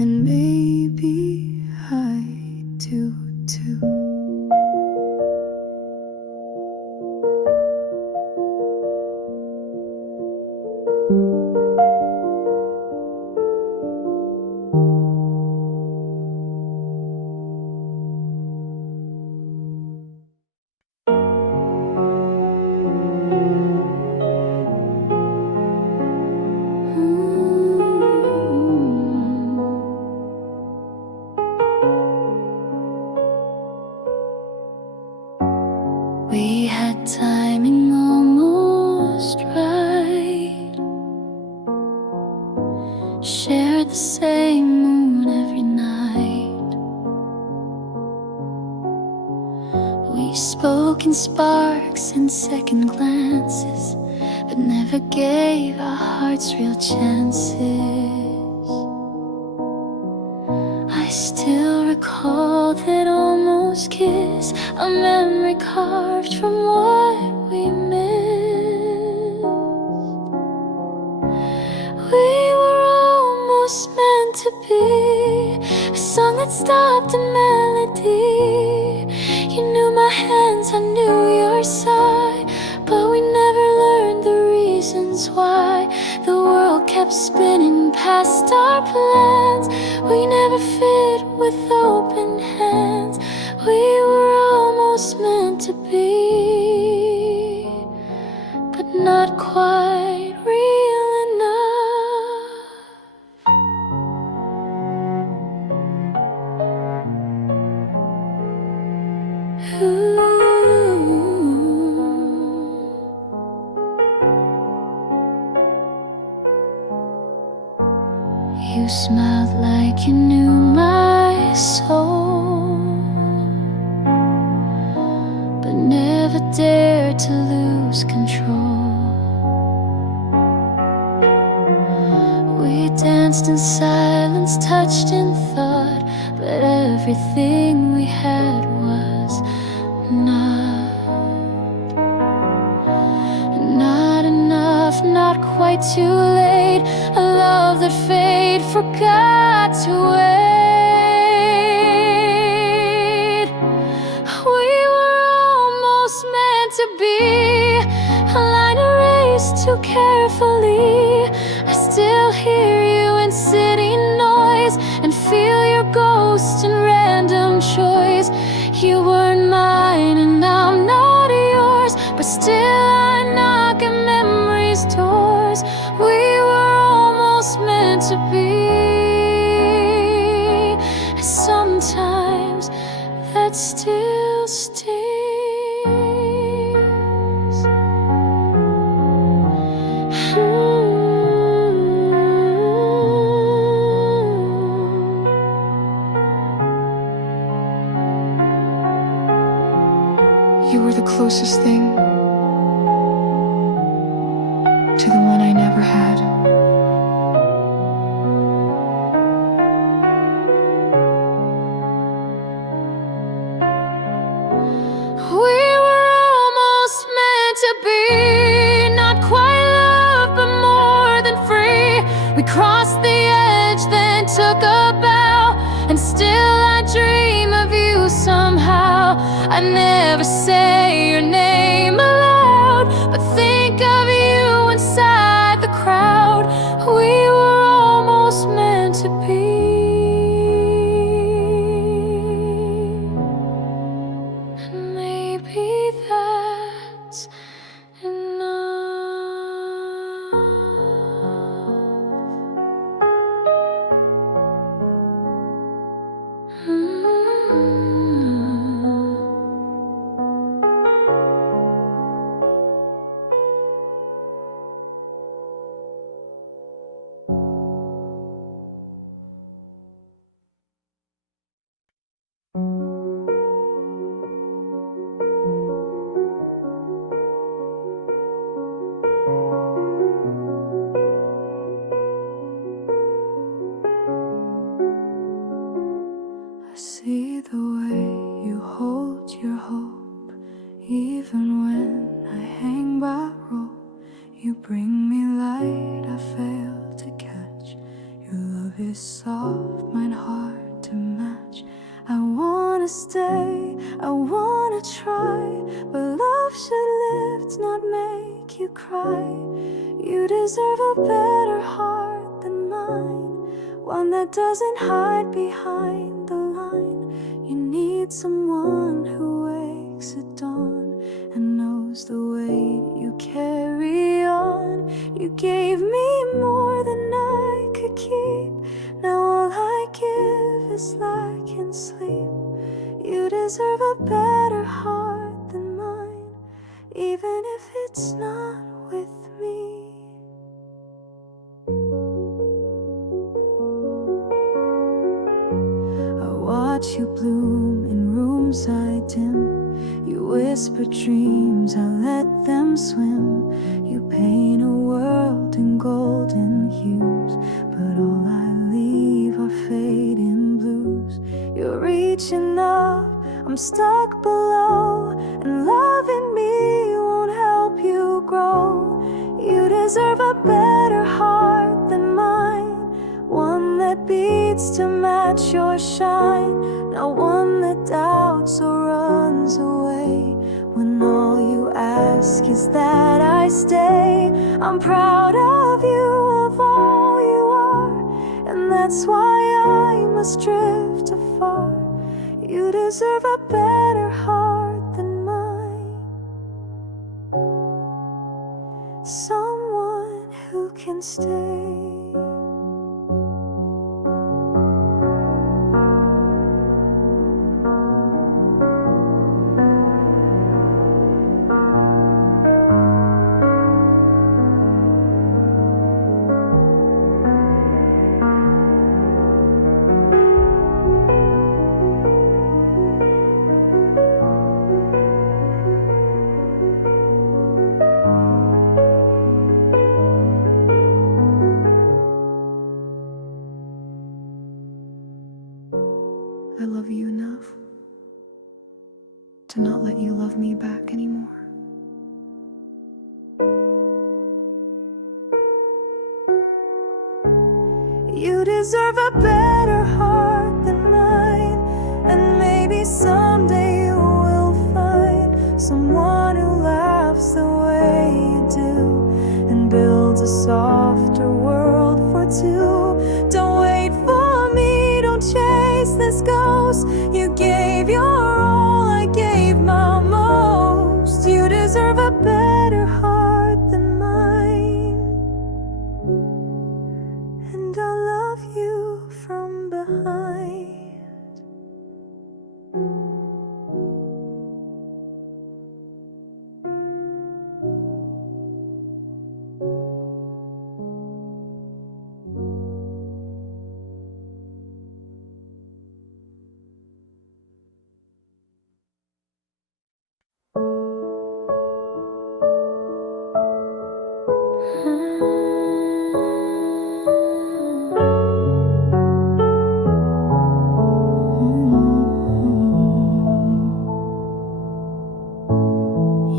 and maybe I do too. We had timing almost right, shared the same moon every night. We spoke in sparks and second glances, but never gave our hearts real chances. I still recall that almost kiss, a memory carved from what we missed. We were almost meant meant to be, a song that stopped a melody. You knew my hands, I knew your sigh, but we never learned the reasons why. The world kept spinning past our plans. We never fit with open hands. We were almost meant to be, but not quite real enough. You smiled like you knew my soul, but never dared to lose control. We danced in silence, touched in thought, but everything we had was not enough, not quite too late. A love that fate forgot to wait. We were almost meant to be, a line erased too carefully. I still hear you in city noise and feel your ghost in random choice. You weren't mine and I'm not yours, but still I knock at memory's doors. We were almost meant to be, and sometimes that still stings. You were the closest thing to the one I never had. We were almost meant to be, not quite love, but more than free. We crossed the edge, then took a bow, and still I dream of you somehow. I never say your name aloud, but think of you inside the crowd. We were almost meant to be. Maybe that's enough. I see the way you hold your hope, even when I hang by rope. You bring me light I fail to catch. Your love is soft, mine hard to match. I wanna stay, I wanna try, but love should lift, not make you cry. You deserve a better heart than mine, one that doesn't hide behind the line. You need someone who wakes at dawn and knows the weight you carry on. You gave me more than I could keep, now all I give is lack and sleep. You deserve a better heart than mine, even if it's not with me. Watch you bloom in rooms I dim. You whisper dreams, I let them swim. You paint a world in golden hues, but all I leave are fading blues. You're reaching up, I'm stuck below, and loving me won't help you grow. You deserve a better heart than mine, one that beats watch your shine, not one that doubts or runs away. When all you ask is that I stay, I'm proud of you, of all you are, and that's why I must drift afar. You deserve a better heart than mine, someone who can stay. I love you enough to not let you love me back anymore. You deserve a better heart than mine, and maybe someday you will find someone who laughs the way you do and builds a softer world for two. Don't wait for me, don't chase this ghost. You gave your all, I gave my most. You deserve a better heart than mine, and I'll love you from behind.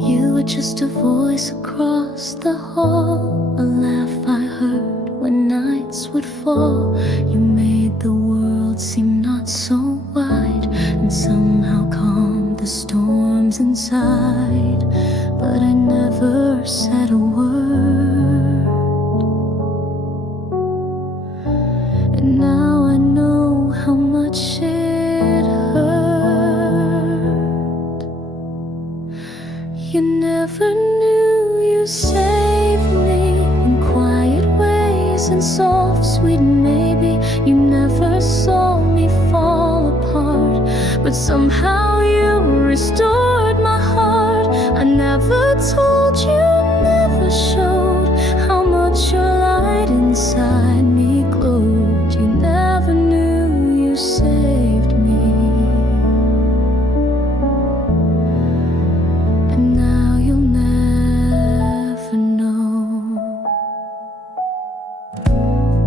You were just a voice across the hall, a laugh I heard when nights would fall. You made the world seem not so wide, and somehow calmed the storms inside. But I never said a word, and now I know how much it hurt. You never knew you saved me in quiet ways and soft, sweet maybe. You never saw me fall apart, but somehow you restored my heart. I never told you, never showed how much your light inside me glowed. You never knew you saved me, and now you'll never know.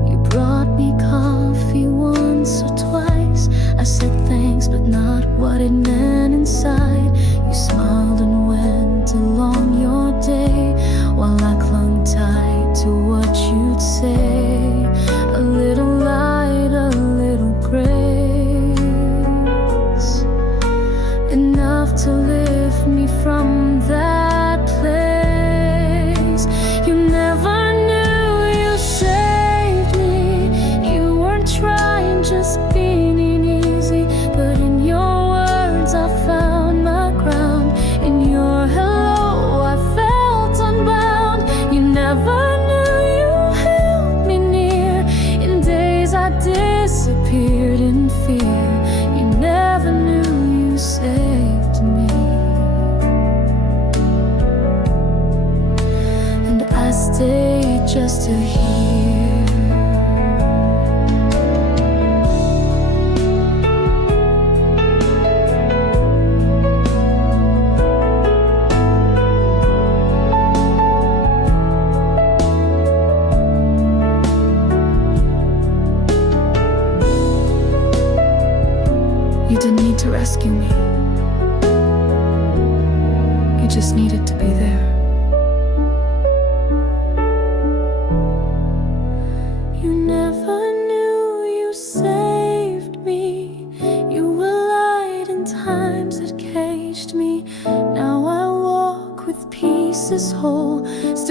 You brought me coffee once or twice. I said thanks, but not what it meant inside. You smiled and went along your day, while I clung tight to what you'd say. A little light, a little grace, enough to lift me from that place. You never knew you saved me. You weren't trying, just being easy. But in your words I found my ground. In your hello I felt unbound. You never knew you held me near in days I disappeared in fear. You never knew you saved me, and I stayed just to hear. You didn't need to rescue me. You just needed to be there. You never knew you saved me.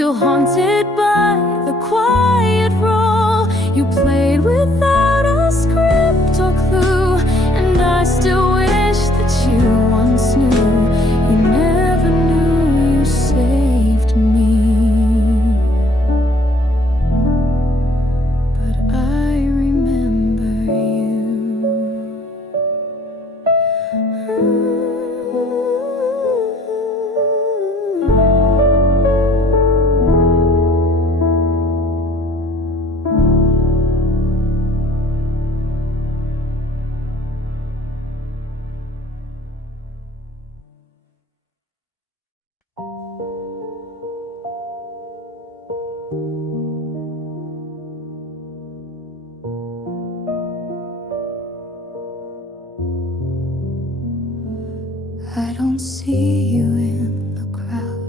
still haunted by the quiet role you played without a script or clue. And I still wish that you once knew you never knew you saved me. But I remember you. I don't see you in the crowd.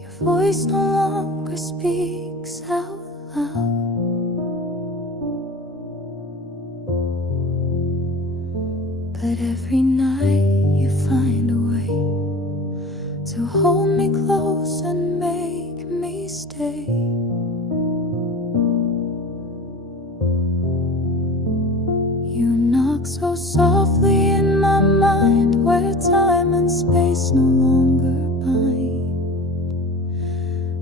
Your voice no longer speaks out loud. But every night you find a way to hold me close and make me stay. You knock so softly in my mind, where time and space no longer bind.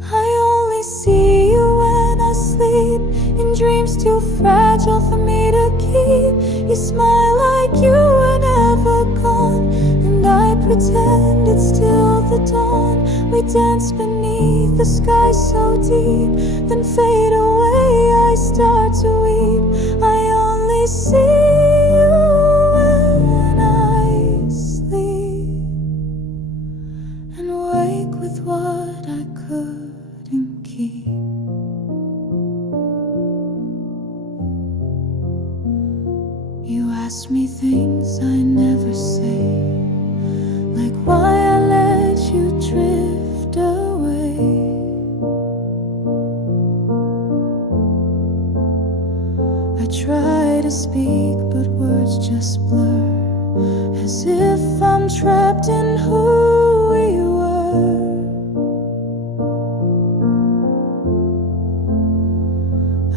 I only see you when I sleep, in dreams too fragile for me to keep. You smile like you were never gone, and I pretend it's still the dawn. We dance beneath the sky so deep, then fade away, I start to weep. I only see you when I sleep, and wake with what I couldn't keep. You ask me things I never say, like why I let you drift away. I try to speak, but words just blur, as if I'm trapped in who we were.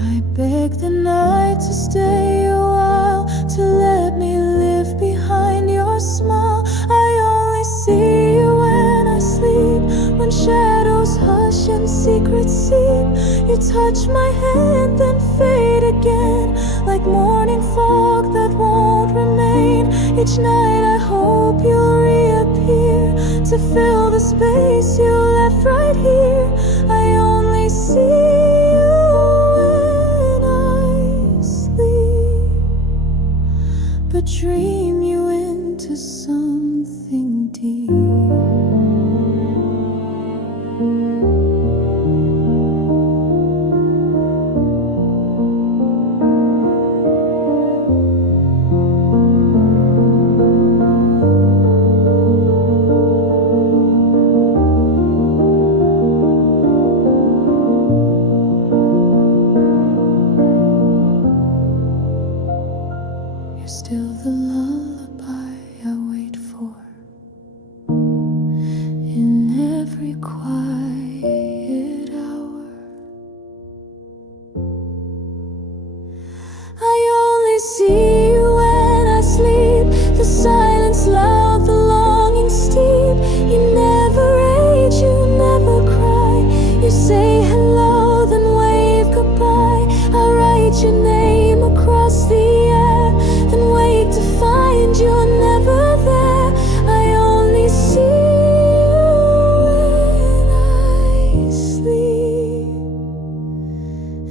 I beg the night to stay a while, to let me live behind your smile. I only see you when I sleep, when shadows hush and secrets seep. You touch my hand, then fade again, like morning fog that won't remain. Each night I hope you'll reappear, to fill the space you left right here. I only see you when I sleep, but dream you into something deep. You're still the lullaby I wait for, in every quiet hour. I only see you when I sleep, the silence loud, the longing steep. You never age, you never cry. You say hello, then wave goodbye. I write your name across the air, then wake to find you're never there. I only see you when I sleep,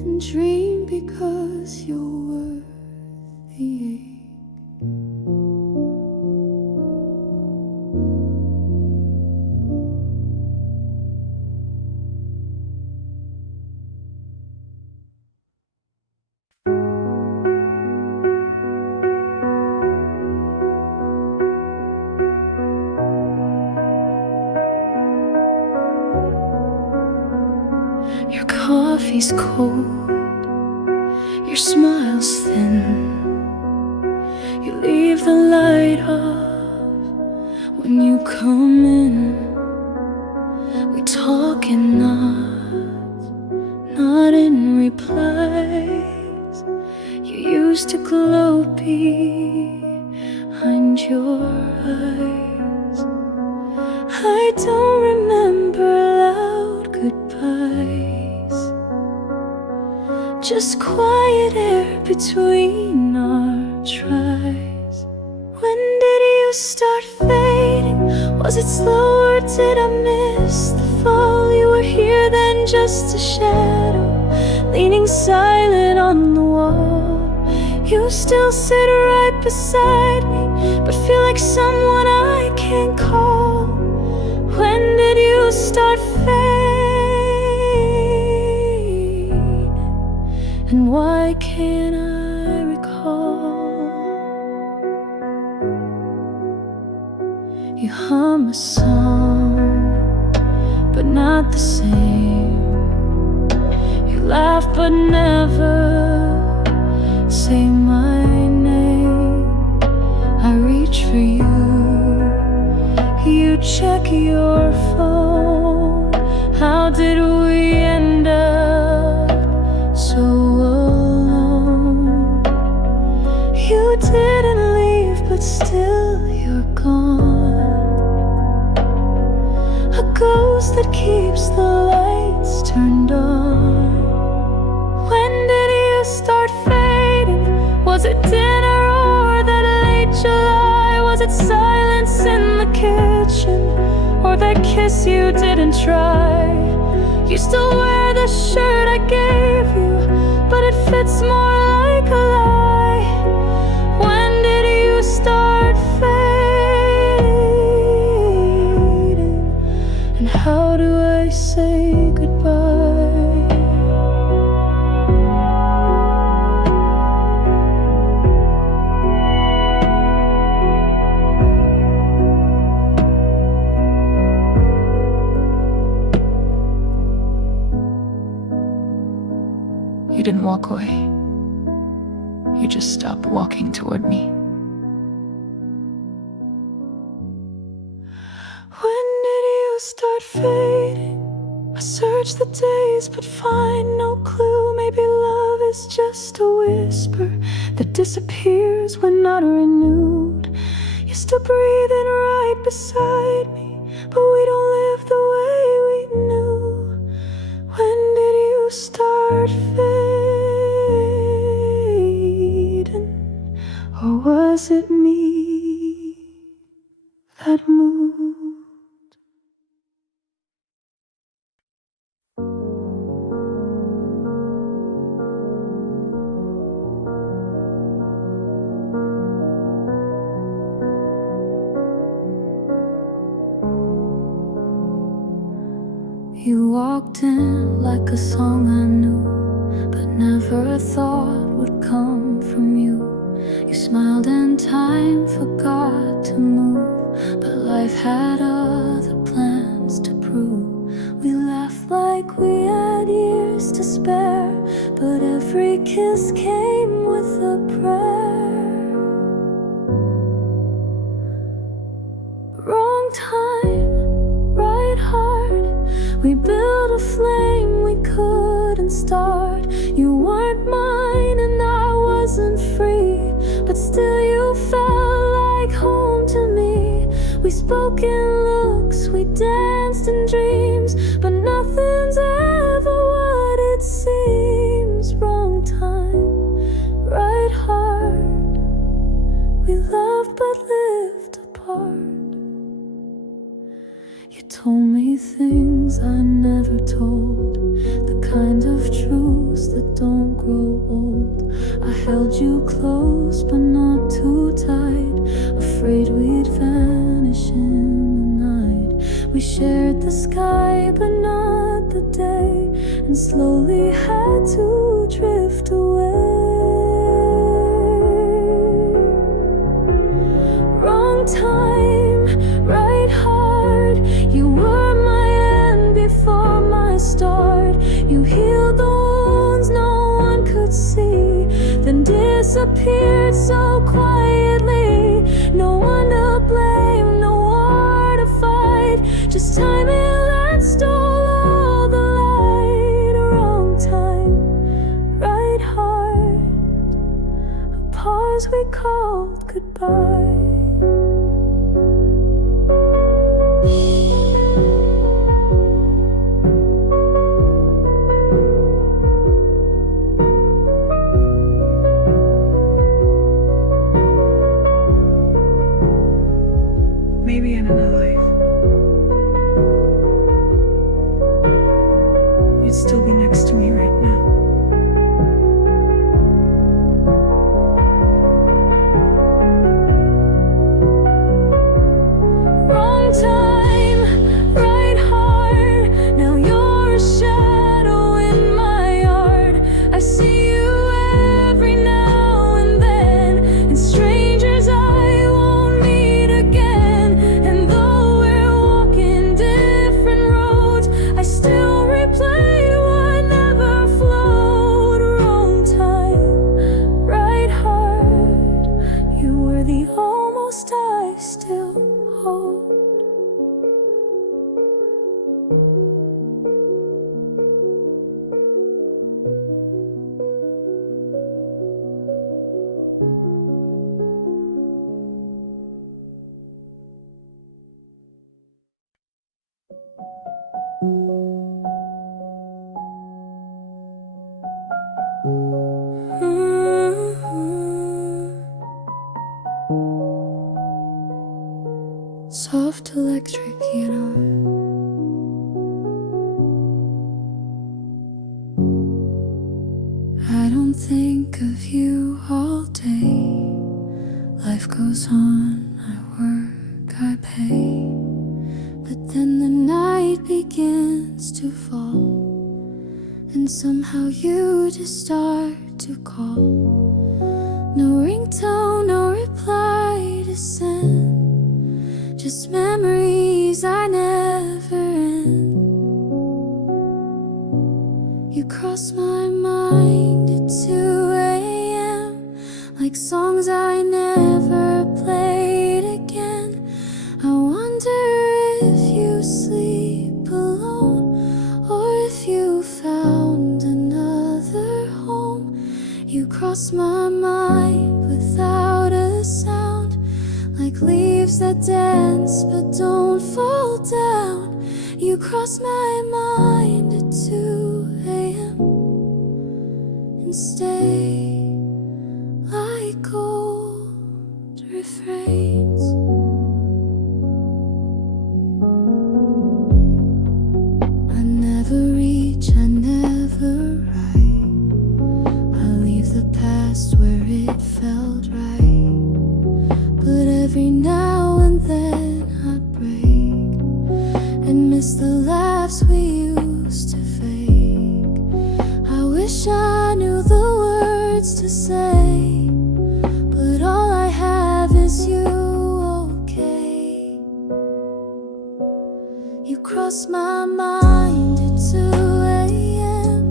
and dream because you're worth the ache. Your coffee's cold, your smile's thin. You leave the light off when you come in. We talk enough used to glow behind your eyes. I don't remember loud goodbyes, just quiet air between our tries. When did you start fading? Was it slow or did I miss the fall? You were here then, just a shadow, leaning silent on the wall. You still sit right beside me, but feel like someone I can't call. When did you start fading? And why can't I recall? You hum a song, but not the same. You laugh but never say my name. I reach for you, you check your phone. How did we end up so alone? You didn't leave, but still you're gone. A ghost that keeps the lights turned on. When did you start fading? Was it dinner or that late July? Was it silence in the kitchen, or that kiss you didn't try? You still wear the shirt I gave you, but it fits more like a lie. When did you start fading? And how do I say goodbye? You didn't walk away. You just stopped walking toward me. When did you start fading? I search the days but find no clue. Maybe love is just a whisper that disappears when not renewed. You're still breathing right beside me, but we don't live the way we knew. When did you start fading? Or was it me that moved? You walked in like a song I knew, but never thought would come from you. You smiled and time forgot to move, but life had other plans to prove. We laughed like we had years to spare, but every kiss came with a prayer. Wrong time, right heart. We built a flame we couldn't start. You weren't mine and I wasn't free, but still you felt like home to me. We spoke in looks, we danced in dreams, but nothing's ever what it seems. Wrong time, right heart. We loved but lived apart. You told me things I never told, the kind of truths that don't grow old. I held you close but not too tight, afraid we'd vanish in the night. We shared the sky but not the day, and slowly had to drift away. Wrong time, right heart. You were my end before my start. You healed the wounds no one could see, then disappeared so quietly. No one to blame, no war to fight, just timing that stole all the light. Wrong time, right heart. hours we called goodbye. Maybe in another life, you'd still be next to me right now. Wrong time, right heart. Now you're a shadow in my yard. I see you every now and then, and strangers I won't meet again. And though we're walking different roads, I still replay what never flowed. Wrong time, right heart. You were the almost I still hold. Soft electric piano. I don't think of you all day. Life goes on, I work, I pay. But then the night begins to fall, and somehow you just start to call. No ringtone, no reply to send, just memories I never end. You cross my mind at 2 a.m. like songs I never played again. I wonder if you sleep alone, or if you found another home. You cross my mind without a sound, like leaves that dance but don't fall down. You cross my mind at 2 a.m. and stay like old refrains. I never reach, I never write. I leave the past where it felt right. But every now and then I break and miss the laughs we used to fake. I wish I knew the words to say, but all I have is you, okay? You cross my mind at 2 a.m.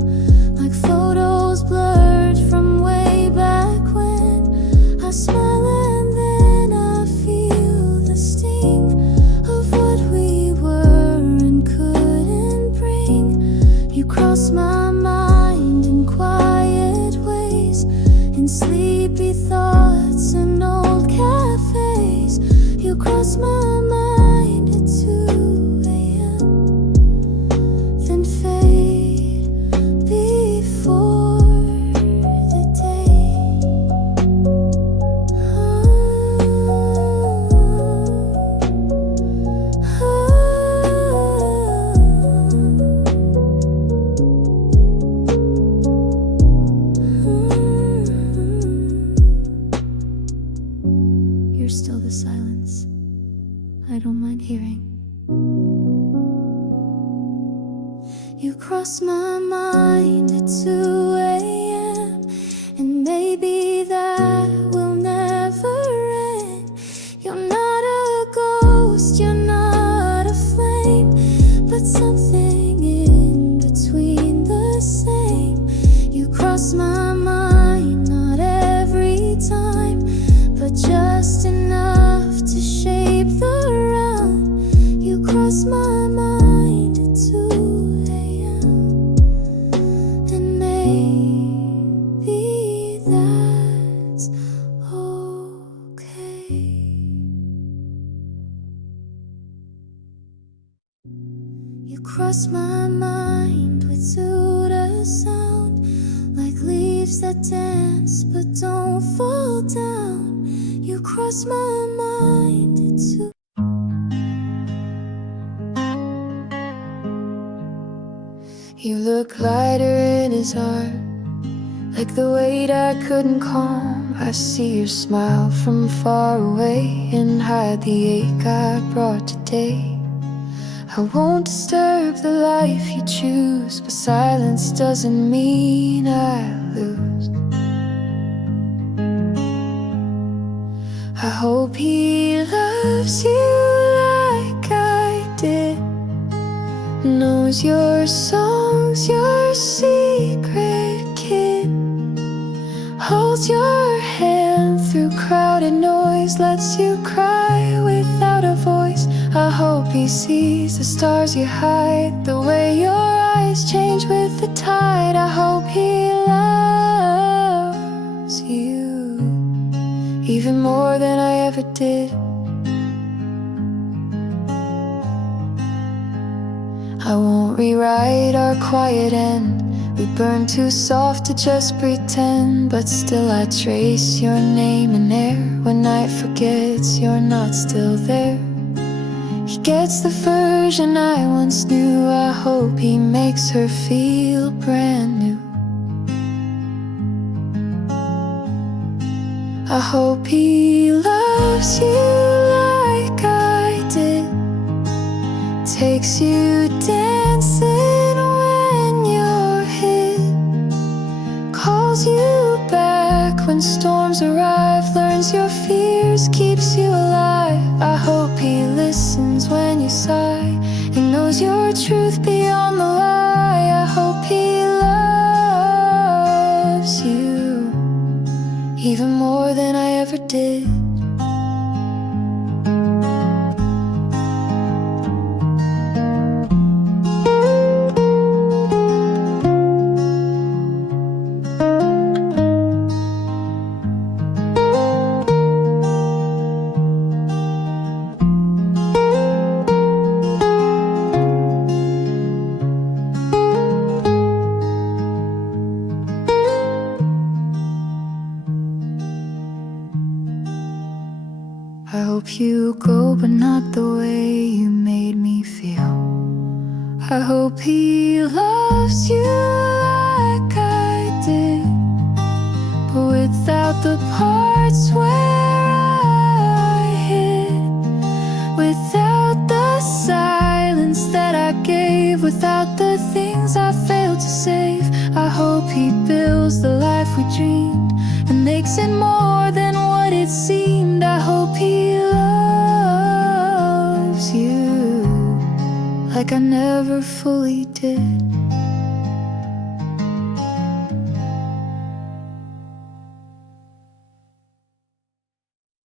like photos blurred from way back when. I smile and then I feel the sting of what we were and couldn't bring. You cross my mind in quiet ways, in sleepy thoughts and old cafes. You cross my mind at 2 a.m. then fade before the day. You're still the silence I don't mind hearing. You cross my mind at 2 a.m. and maybe that will never end. You're not a ghost, you're not a flame, but something in between the same. You cross my mind, not every time, but just enough to shape the round. You cross my mind at 2 a.m. cross my mind with pseudo sound, like leaves that dance but don't fall down. You cross my mind too. You look lighter in his heart, like the weight I couldn't calm. I see your smile from far away and hide the ache I brought today. I won't disturb the life you choose, but silence doesn't mean I lose. I hope he loves you like I did, knows your songs, your secret kid, holds your hand through crowded noise, lets you cry without a voice. I hope he sees the stars you hide, the way your eyes change with the tide. I hope he loves you even more than I ever did. I won't rewrite our quiet end. We burn too soft to just pretend, but still I trace your name in air. When night forgets you're not still there. He gets the version I once knew. I hope he makes her feel brand new. I hope he loves you like I did, takes you dancing when you're hit, calls you back when storms arrive, learns your fears, keeps you alive. I hope he listens when you sigh and knows your truth beyond the lie. I hope he loves you even more than I ever did. I hope you go, but not the way you made me feel. I hope he loves you like I did, but without the parts where I hid, without the silence that I gave, without the things I failed to save. I hope he builds the life we dreamed and makes it more than what it seemed. I hope he loves you like I never fully did.